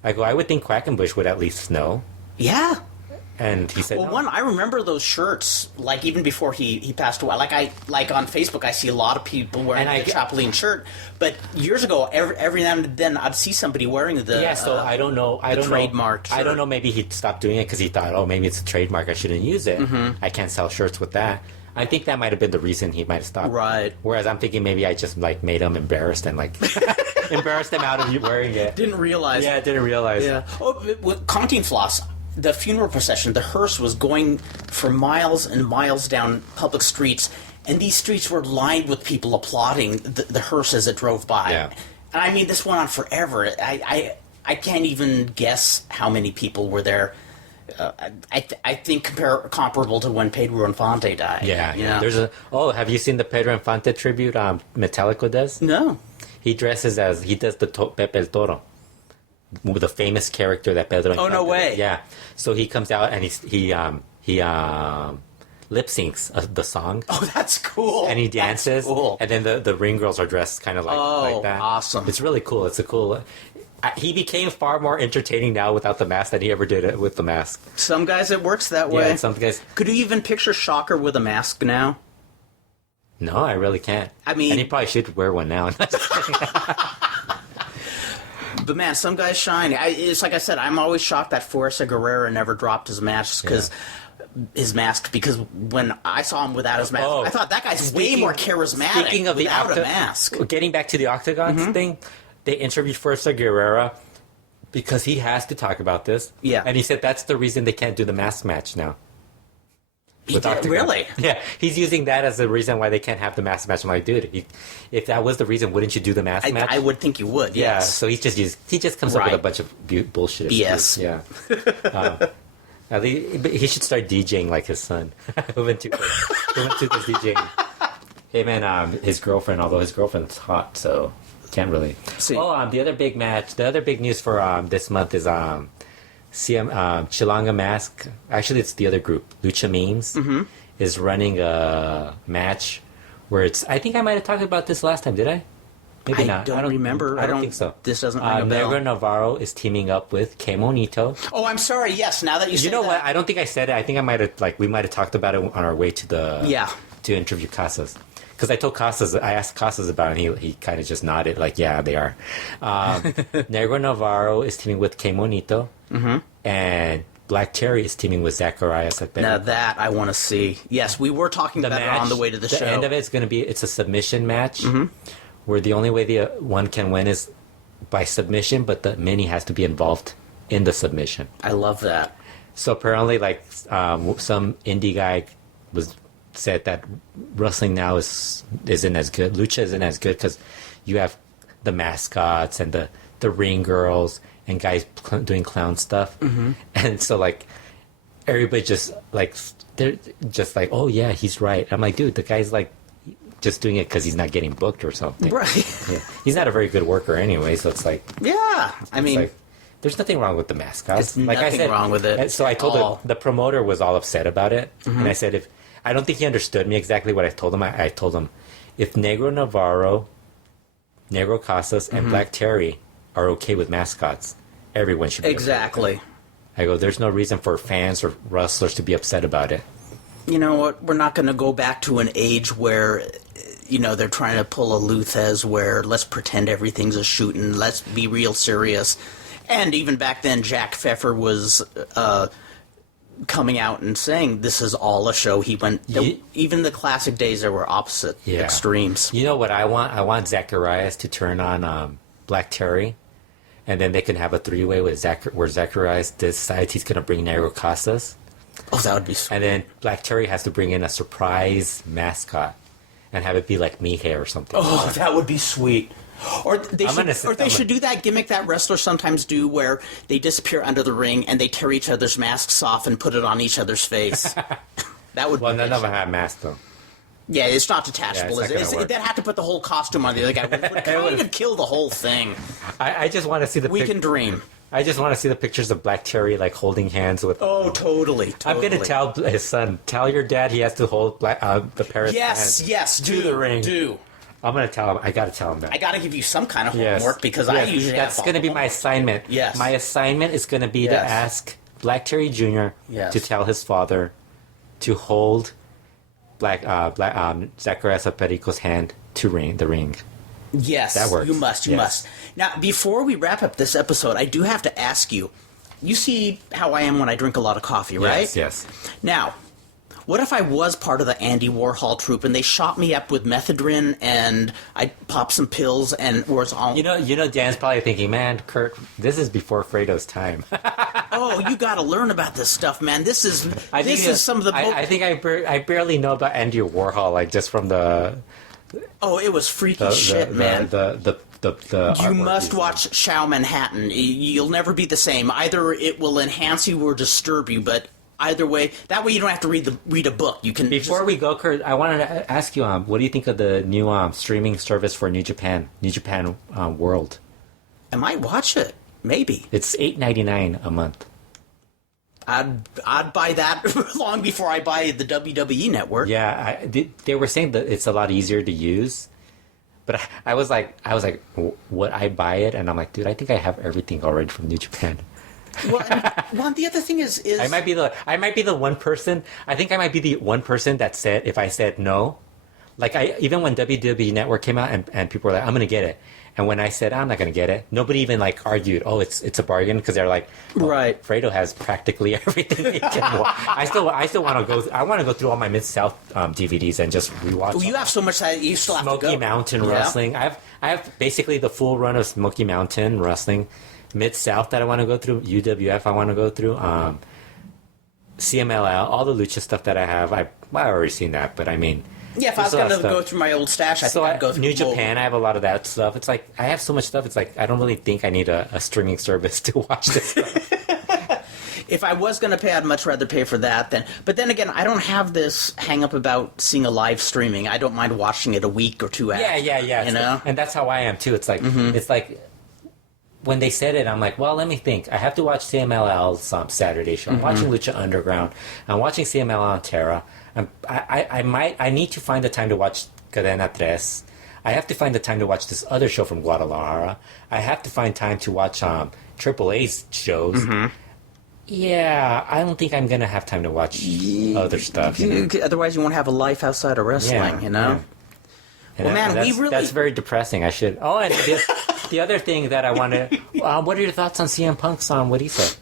I go, "I would think Quackenbush would at least know." Yeah. And he said, "Well, no. I remember those shirts, like even before he passed away. Like on Facebook, I see a lot of people wearing the Chapulín shirt. But years ago, every now and then, I'd see somebody wearing the So I don't know. I don't trademark shirt. I don't know. Maybe he stopped doing it because he thought, oh, maybe it's a trademark. I shouldn't use it. I can't sell shirts with that. I think that might have been the reason he might have stopped. Right. Whereas I'm thinking maybe I just like made him embarrassed and like embarrassed him out of wearing it. Didn't realize. Yeah, didn't realize. Yeah. Oh, with Cantinflas, the funeral procession, the hearse was going for miles and miles down public streets, and these streets were lined with people applauding the hearse as it drove by. Yeah. And I mean, this went on forever. I can't even guess how many people were there. I think comparable to when Pedro Infante died. Yeah. There's have you seen the Pedro Infante tribute Metallica does? No. He dresses he does the Pepe el Toro, with the famous character that Pedro Infante. Oh, no way. Yeah. So he comes out and he lip syncs the song. Oh, that's cool. And he dances. That's cool. And then the ring girls are dressed kind of like that. Awesome. It's really cool. It's a cool. He became far more entertaining now without the mask than he ever did it with the mask. Some guys it works that way. Yeah, some guys. Could you even picture Shocker with a mask now? No, I really can't. I mean, and he probably should wear one now. But man, some guys shine. It's like I said, I'm always shocked that Fuerza Guerrera never dropped his mask because when I saw him without his mask, I thought that guy's way more charismatic. Speaking of without a mask. Getting back to the Octagon thing, they interviewed Fuerza Guerrera because he has to talk about this. Yeah, and he said that's the reason they can't do the mask match now. Really? Yeah, he's using that as the reason why they can't have the mask match. I'm like, dude, if that was the reason, wouldn't you do the mask match? I would think you would. Yes. Yeah. So he just comes up with a bunch of bullshit. Yes. Yeah. He should start DJing like his son. Who went to this DJing. Him and his girlfriend, although his girlfriend's hot, so can't really. See. The other big match, the other big news for this month is Chilanga Mask. Actually, it's the other group. Lucha Memes is running a match where it's. I think I might have talked about this last time. Did I? Maybe not. I don't remember. I don't think so. This doesn't ring a bell. Negro Navarro is teaming up with Que Monito. Oh, I'm sorry. Yes, now that you say that. What? I don't think I said it. I think I might have we might have talked about it on our way to to interview Casas. Because I told Casas, I asked Casas about it, and he kind of just nodded, like, yeah, they are. Negro Navarro is teaming with Que Monito, and Black Terry is teaming with Zacharias. Now that I want to see. Yes, we were talking about it on the way to the show. The end of it is going to be, it's a submission match, where the only way the one can win is by submission, but the mini has to be involved in the submission. I love that. So apparently, some indie guy said that wrestling now isn't as good. Lucha isn't as good because you have the mascots and the ring girls and guys doing clown stuff, and so everybody they're just like, oh yeah, he's right. I'm like, dude, the guy's just doing it because he's not getting booked or something. Right. Yeah. He's not a very good worker anyway, so it's like, yeah. I mean, there's nothing wrong with the mascots. There's nothing wrong with it. So I told the promoter was all upset about it, and I said, I don't think he understood me exactly what I told him. I told him, if Negro Navarro, Negro Casas, and Black Terry are okay with mascots, everyone should be exactly. Okay. I go, there's no reason for fans or wrestlers to be upset about it. You know what? We're not going to go back to an age where, they're trying to pull a Luthez where let's pretend everything's a shooting, let's be real serious. And even back then, Jack Pfeffer was coming out and saying this is all a show. He went even the classic days there were opposite extremes. You know what I want? I want Zacharias to turn on Black Terry, and then they can have a three-way with where Zacharias decides he's going to bring Negro Casas. Oh, that would be sweet. And then Black Terry has to bring in a surprise mascot and have it be like Mihei or something. Oh, that would be sweet. Or they should do that gimmick that wrestlers sometimes do where they disappear under the ring and they tear each other's masks off and put it on each other's face. That would. Well, none of them have masks though. Yeah, it's not detachable. They'd have to put the whole costume on the other guy. It would kind of kill the whole thing. I just want to see the. We can dream. I just want to see the pictures of Black Terry like holding hands with. Oh, totally. I'm going to tell his son, tell your dad he has to hold the parrot's hand. Yes, to the ring. Do. I'm going to tell him. I got to tell him that. I got to give you some kind of homework because I usually have. That's going to be my assignment. Yes. My assignment is going to be to ask Black Terry Jr. to tell his father to hold Zacharias Perico's hand to the ring. Yes, that works. You must. Now, before we wrap up this episode, I do have to ask you. You see how I am when I drink a lot of coffee, right? Yes. Now, what if I was part of the Andy Warhol troupe and they shot me up with methadone and I popped some pills and was all... You know, Dan's probably thinking, man, Kurt, this is before Fredo's time. Oh, you got to learn about this stuff, man. This is some of the... I think I barely know about Andy Warhol, like just from the... Oh, it was freaky shit, man. You must design. watch Chow Manhattan. You'll never be the same. Either it will enhance you or disturb you, but either way, that way you don't have to read a book. You can. Before we go, Kurt, I wanted to ask you, what do you think of the new streaming service for New Japan World? I might watch it. Maybe it's $8.99 a month. I'd buy that long before I buy the WWE Network. Yeah, they were saying that it's a lot easier to use, but I was like, would I buy it? And I'm like, dude, I think I have everything already from New Japan. Well, the other thing is I might be the one person. I think I might be the one person that said if I said no, like even when WWE Network came out and people were like, I'm gonna get it. And when I said I'm not going to get it, nobody even like argued. Oh, it's a bargain because they're like, right. Fredo has practically everything. They can watch. I still want to go. I want to go through all my Mid-South DVDs and just rewatch. Well, you have so much that you still have to go. Smoky Mountain Wrestling. I have basically the full run of Smoky Mountain Wrestling, Mid-South that I want to go through. UWF I want to go through. CMLL, all the lucha stuff that I have. I've already seen that, but I mean. Yeah, if I was going to go through my old stash, I think I'd go through New Japan. I have a lot of that stuff. It's like I have so much stuff. It's like I don't really think I need a streaming service to watch this stuff. If I was going to pay, I'd much rather pay for that than. But then again, I don't have this hang up about seeing a live streaming. I don't mind watching it a week or two after. Yeah. You know, and that's how I am too. It's like it's like when they said it, I'm like, well, let me think. I have to watch CMLL's Saturday show. I'm watching Lucha Underground. I'm watching CMLL on Terra. I need to find the time to watch Cadena Tres. I have to find the time to watch this other show from Guadalajara. I have to find time to watch AAA's shows. Yeah, I don't think I'm going to have time to watch other stuff. Otherwise, you won't have a life outside of wrestling, you know? Yeah. Well, man, that's very depressing. I should... Oh, and the other thing that I want to... what are your thoughts on CM Punk's what he said?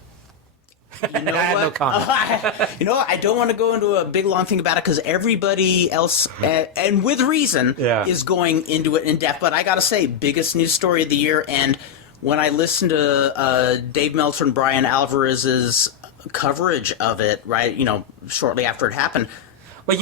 You know what? No comment. I don't want to go into a big long thing about it because everybody else, and with reason, is going into it in depth. But I got to say, biggest news story of the year. And when I listened to Dave Meltzer and Brian Alvarez's coverage of it, right, shortly after it happened, well,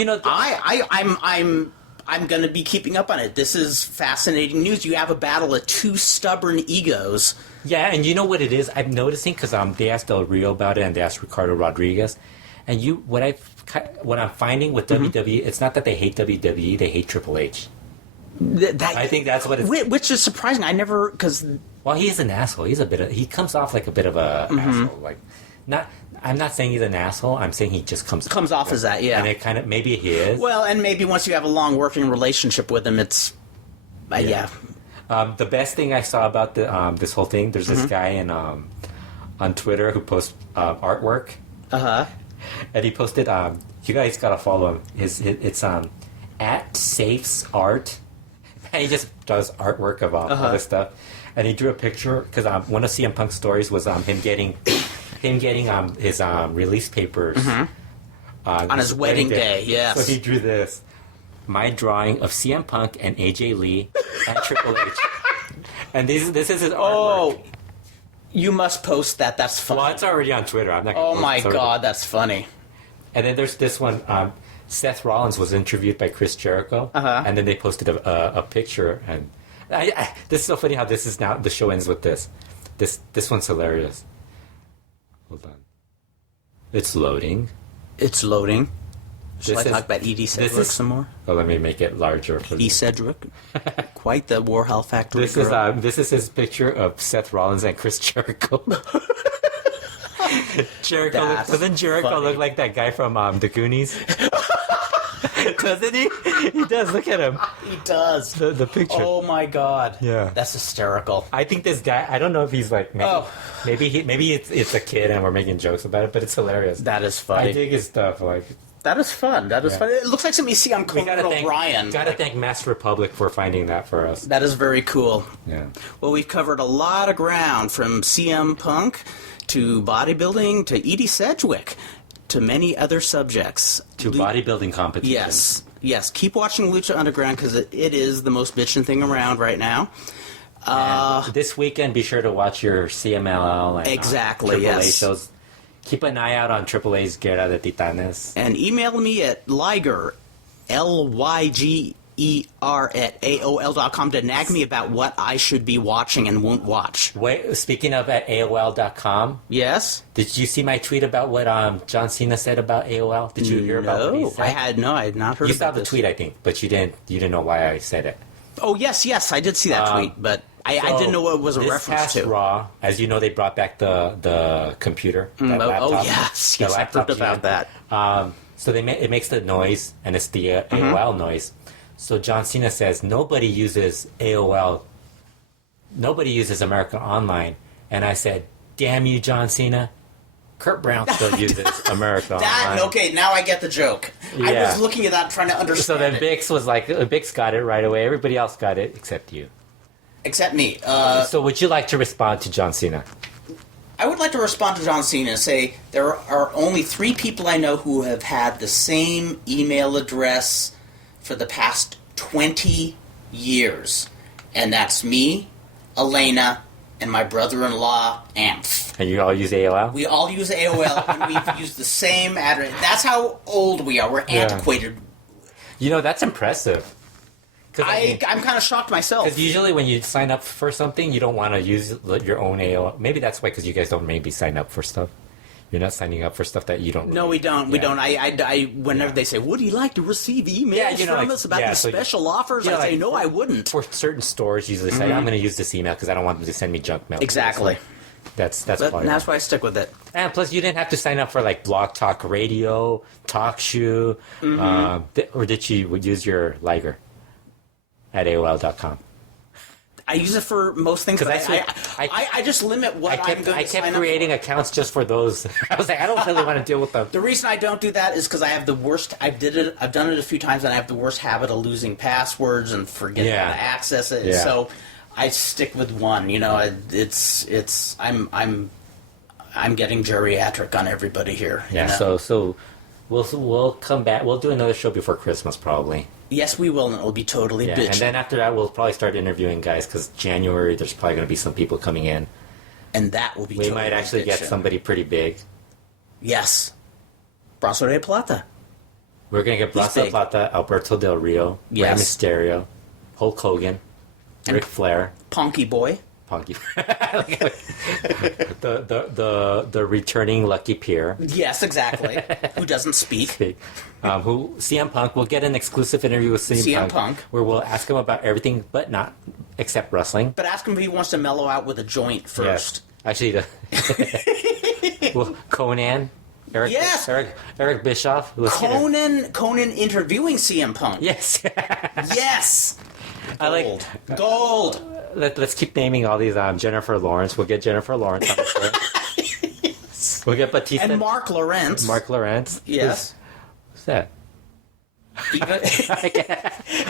I'm going to be keeping up on it. This is fascinating news. You have a battle of two stubborn egos. Yeah, and you know what it is? I'm noticing because they asked Del Rio about it and they asked Ricardo Rodriguez. And what I'm finding with WWE, it's not that they hate WWE, they hate Triple H. I think that's what it's... Which is surprising. I never... Because... Well, he is an asshole. He comes off like a bit of a asshole. Like, I'm not saying he's an asshole. I'm saying he just comes off as that, yeah. And it kind of... Maybe he is. Well, and maybe once you have a long working relationship with him, it's... yeah. The best thing I saw about this whole thing, there's this guy on Twitter who posts artwork. And he posted, you guys gotta follow him. It's at Safe's Art. And he just does artwork of all this stuff. And he drew a picture, because one of CM Punk's stories was him getting him getting his release papers on his wedding day. Yes. So he drew this. My drawing of CM Punk and AJ Lee and Triple H. And this is his artwork. You must post that. That's funny. Well, it's already on Twitter. I'm not gonna Oh my God, that's funny. And then there's this one. Seth Rollins was interviewed by Chris Jericho, and then they posted a picture. And this is so funny how this is now. The show ends with this. This one's hilarious. Hold on. It's loading. It's loading. Should I This is- talk about Edie Sedgwick some more? Oh, let me make it larger. For Edie Sedgwick, quite the Warhol Factory This girl. is his picture of Seth Rollins and Chris Jericho. That's Doesn't Jericho funny. look like that guy from The Goonies? Doesn't he? He does. Look at him. He does. The picture. Oh my God. Yeah. That's hysterical. I think this guy. I don't know if he's like. Maybe it's a kid and we're making jokes about it, but it's hilarious. That is I funny. dig his stuff. Like That is fun. That is Yeah. fun. It looks like something you see on Conan O'Brien. Gotta thank Master Republic for finding that for us. That is very cool. Yeah. Well, we've covered a lot of ground from CM Punk to bodybuilding to Edie Sedgwick to many other subjects. To bodybuilding competitions. Yes. Keep watching Lucha Underground because it is the most bitchin' thing around right now. And this weekend, be sure to watch your CMLL and Exactly, AAA yes. shows. Keep an eye out on AAA's Guerra de Titanes. And email me at Liger, Lyger at AOL.com to nag me about what I should be watching and won't watch. Wait, speaking of at AOL.com, Yes? did you see my tweet about what John Cena said about AOL? Did you hear about what he said? I had not heard You about saw the this. tweet, I think, but you didn't know why I said it. Oh, yes, I did see that tweet, but I didn't know what it was a this reference past to. Raw, as you know, they brought back the computer. That laptop, yes, the I laptop heard about gen. that. So it makes the noise, and it's the AOL noise. So John Cena says nobody uses AOL. Nobody uses America Online, and I said, "Damn you, John Cena." Kurt Brown still uses America Online. Okay, now I get the joke. I Yeah. was looking at that trying to understand So then it. Bix was like, Bix got it right away. Everybody else got it except you. Except me. So would you like to respond to John Cena? I would like to respond to John Cena and say there are only 3 people I know who have had the same email address for the past 20 years. And that's me, Elena, and my brother-in-law, Amph. And you all use AOL? We all use AOL, and we've used the same address. That's how old we are. We're antiquated. You know, that's impressive. I'm kind of shocked myself. Because usually when you sign up for something, you don't want to use your own AOL. Maybe that's why, because you guys don't maybe sign up for stuff. You're not signing up for stuff that you don't. No, we don't. We don't. Whenever they say, "Would you like to receive emails from us about these special offers?" I say, "No, I wouldn't." For certain stores, usually say, "I'm going to use this email because I don't want them to send me junk mail." Exactly. That's But probably that's why I stick with it. And plus, you didn't have to sign up for like Blog Talk Radio, TalkShoe, or did you use your Liger at AOL.com? I use it for most things, but I just limit what I'm going to sign up I kept creating for. accounts just for those. I was like, I don't really want to deal with them. The reason I don't do that is because I have the worst. I've done it a few times, and I have the worst habit of losing passwords and forgetting how to access it. Yeah. So I stick with one. You know, I'm getting geriatric on everybody here. Yeah. You know? So we'll come back. We'll do another show before Christmas probably. Yes, we will, and it'll be totally Yeah. bitchy. And then after that, we'll probably start interviewing guys because January there's probably going to be some people coming in. And that will be. We totally might actually get bitchin'. somebody pretty big. Yes. Brazo de Plata. We're going to get He's Brazo big. Plata, Alberto Del Rio, Rey Yes. Mysterio, Hulk Hogan, Ric Flair, Punky Boy. Punky, the returning Lucky Pierre. Yes, exactly. Who doesn't speak? Who CM Punk? We'll get an exclusive interview with CM Punk, where we'll ask him about everything, but not except wrestling. But ask him if he wants to mellow out with a joint first. Yes. Actually, well, Conan. Eric Bischoff. Conan interviewing CM Punk. Yes. Yes. Gold. Gold. Let's keep naming all these. Jennifer Lawrence. We'll get Jennifer Lawrence on the show. We'll get Batista. And Mark Lawrence. Mark Lawrence. Yes. Who's that?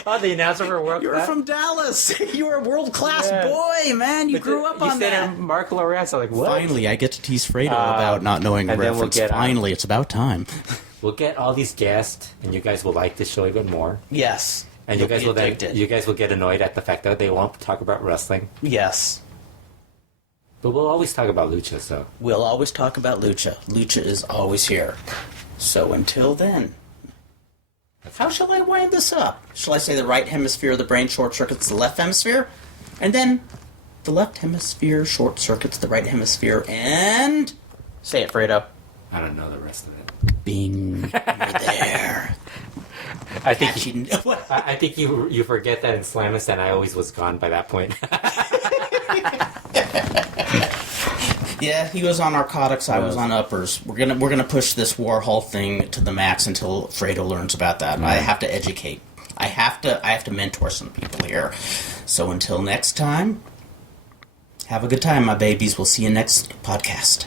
Oh, the announcer for World You're Class? from Dallas. You're a world-class boy, man. You grew up on that. Mark Lawrence. I'm like, what? Finally, I get to tease Fredo about not knowing the and then we'll reference. get, Finally, it's about time. We'll get all these guests, and you guys will like this show even more. Yes. And You'll be addicted. you guys will get annoyed at the fact that they won't talk about wrestling. Yes. But we'll always talk about lucha, so. We'll always talk about lucha. Lucha is always here. So until then, how shall I wind this up? Shall I say the right hemisphere of the brain short circuits the left hemisphere? And then the left hemisphere short circuits the right hemisphere, and... Say it, Fredo. I don't know the rest of it. Bing. You're there. I think you forget that in Slamistan I always was gone by that point. Yeah, he was on narcotics. I was on uppers. We're gonna push this Warhol thing to the max until Fredo learns about that. I have to educate. I have to mentor some people here. So until next time, have a good time, my babies. We'll see you next podcast.